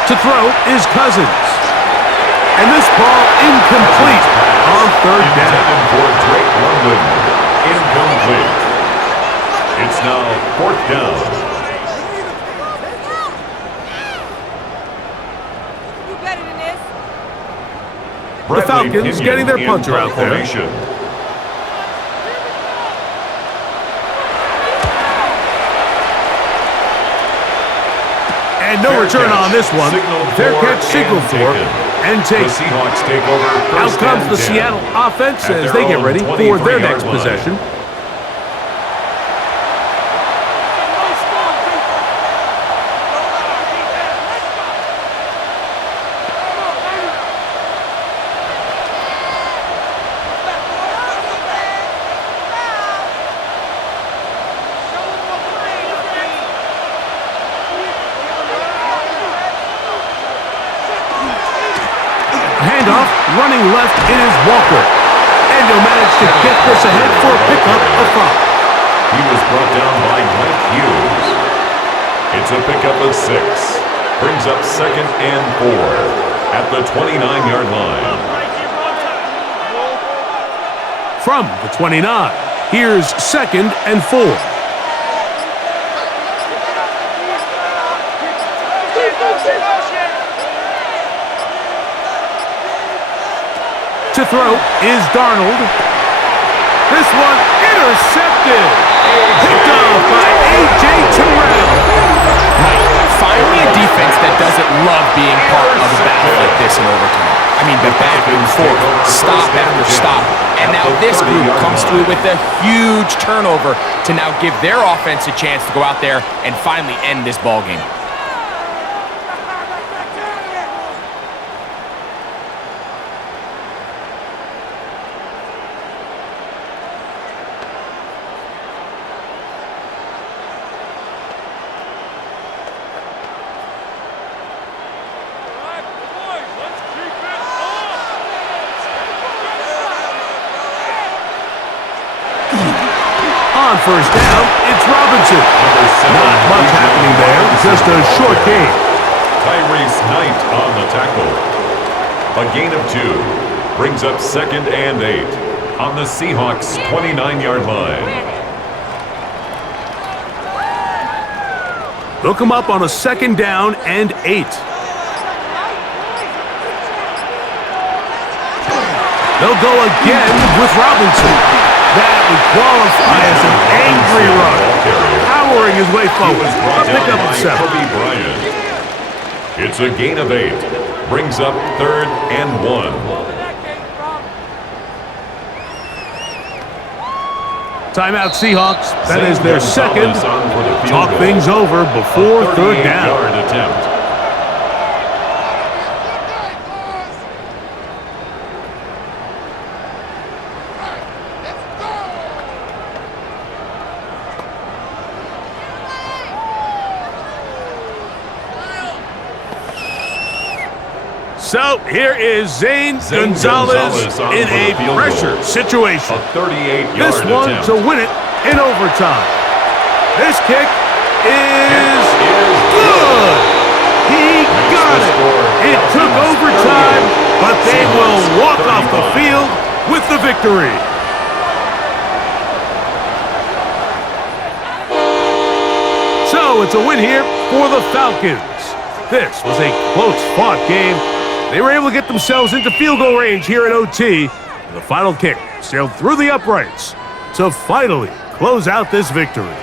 To throw is Cousins. And this ball incomplete on 3rd down. Intended for Drake London. Incomplete. It's now 4th down. The Falcons getting their punter out there. And And no return on this one. Fair catch signaled for and The taken. Seahawks take over Out first comes and the 10 Seattle offense at as their they get own ready for their 23-yard next line. possession. Handoff, running left is Walker. And he'll manage to get this ahead for a pickup of 5. He was brought down by Mike Hughes. It's a pickup of 6. Brings up 2nd and 4 at the 29-yard line. From the 29, here's 2nd and 4. To throw is Darnold. This one intercepted. Picked off by A.J. Terrell. Finally a defense that doesn't love being part of a battle like this in overtime. I mean, the back and forth, stop after stop. And now this group comes through with a huge turnover to now give their offense a chance to go out there and finally end this ball game. On first down, it's Robinson. Not much happening there, just a short gain. Tyrese Knight on the tackle. A gain of 2. Brings up 2nd and 8 on the Seahawks' 29-yard line. They'll come up on a 2nd down and 8. They'll go again with Robinson. That would qualify as an angry run. Powering his way forward. A pickup of 7. Kobe Bryant. It's a gain of 8. Brings up 3rd and 1. Timeout Seahawks. That is their 2nd. Talk things over before 3rd down. 38-yard attempt. So here is Zane Gonzalez in a pressure situation. A 38-yard This one attempt. to win it in overtime. This kick is good. He got it. It took overtime, but they will walk off the field with the victory. So it's a win here for the Falcons. This was a close-fought game. They were able to get themselves into field goal range here at OT. The final kick sailed through the uprights to finally close out this victory.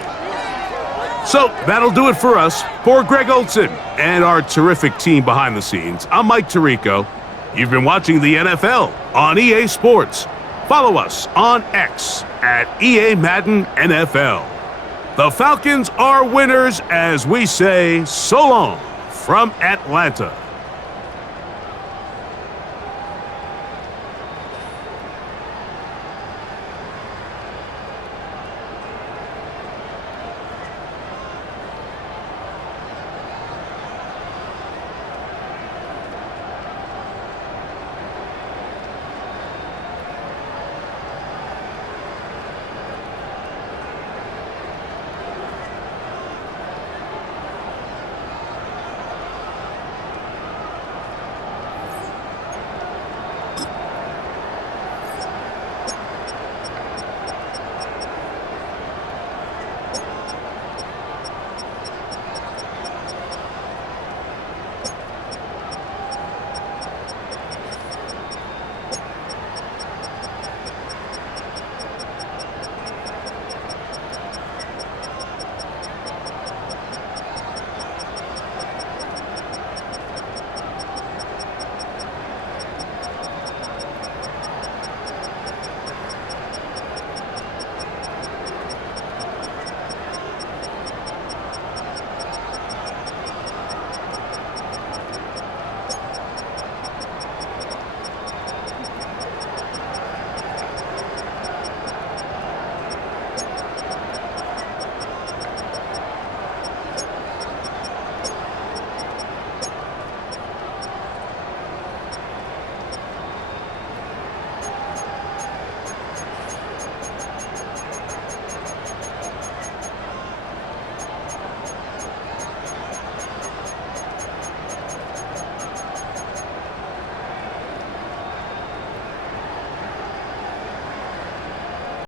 So that'll do it for us. For Greg Olson and our terrific team behind the scenes, I'm Mike Tirico. You've been watching the NFL on EA Sports. Follow us on X at EA Madden NFL. The Falcons are winners as we say so long from Atlanta.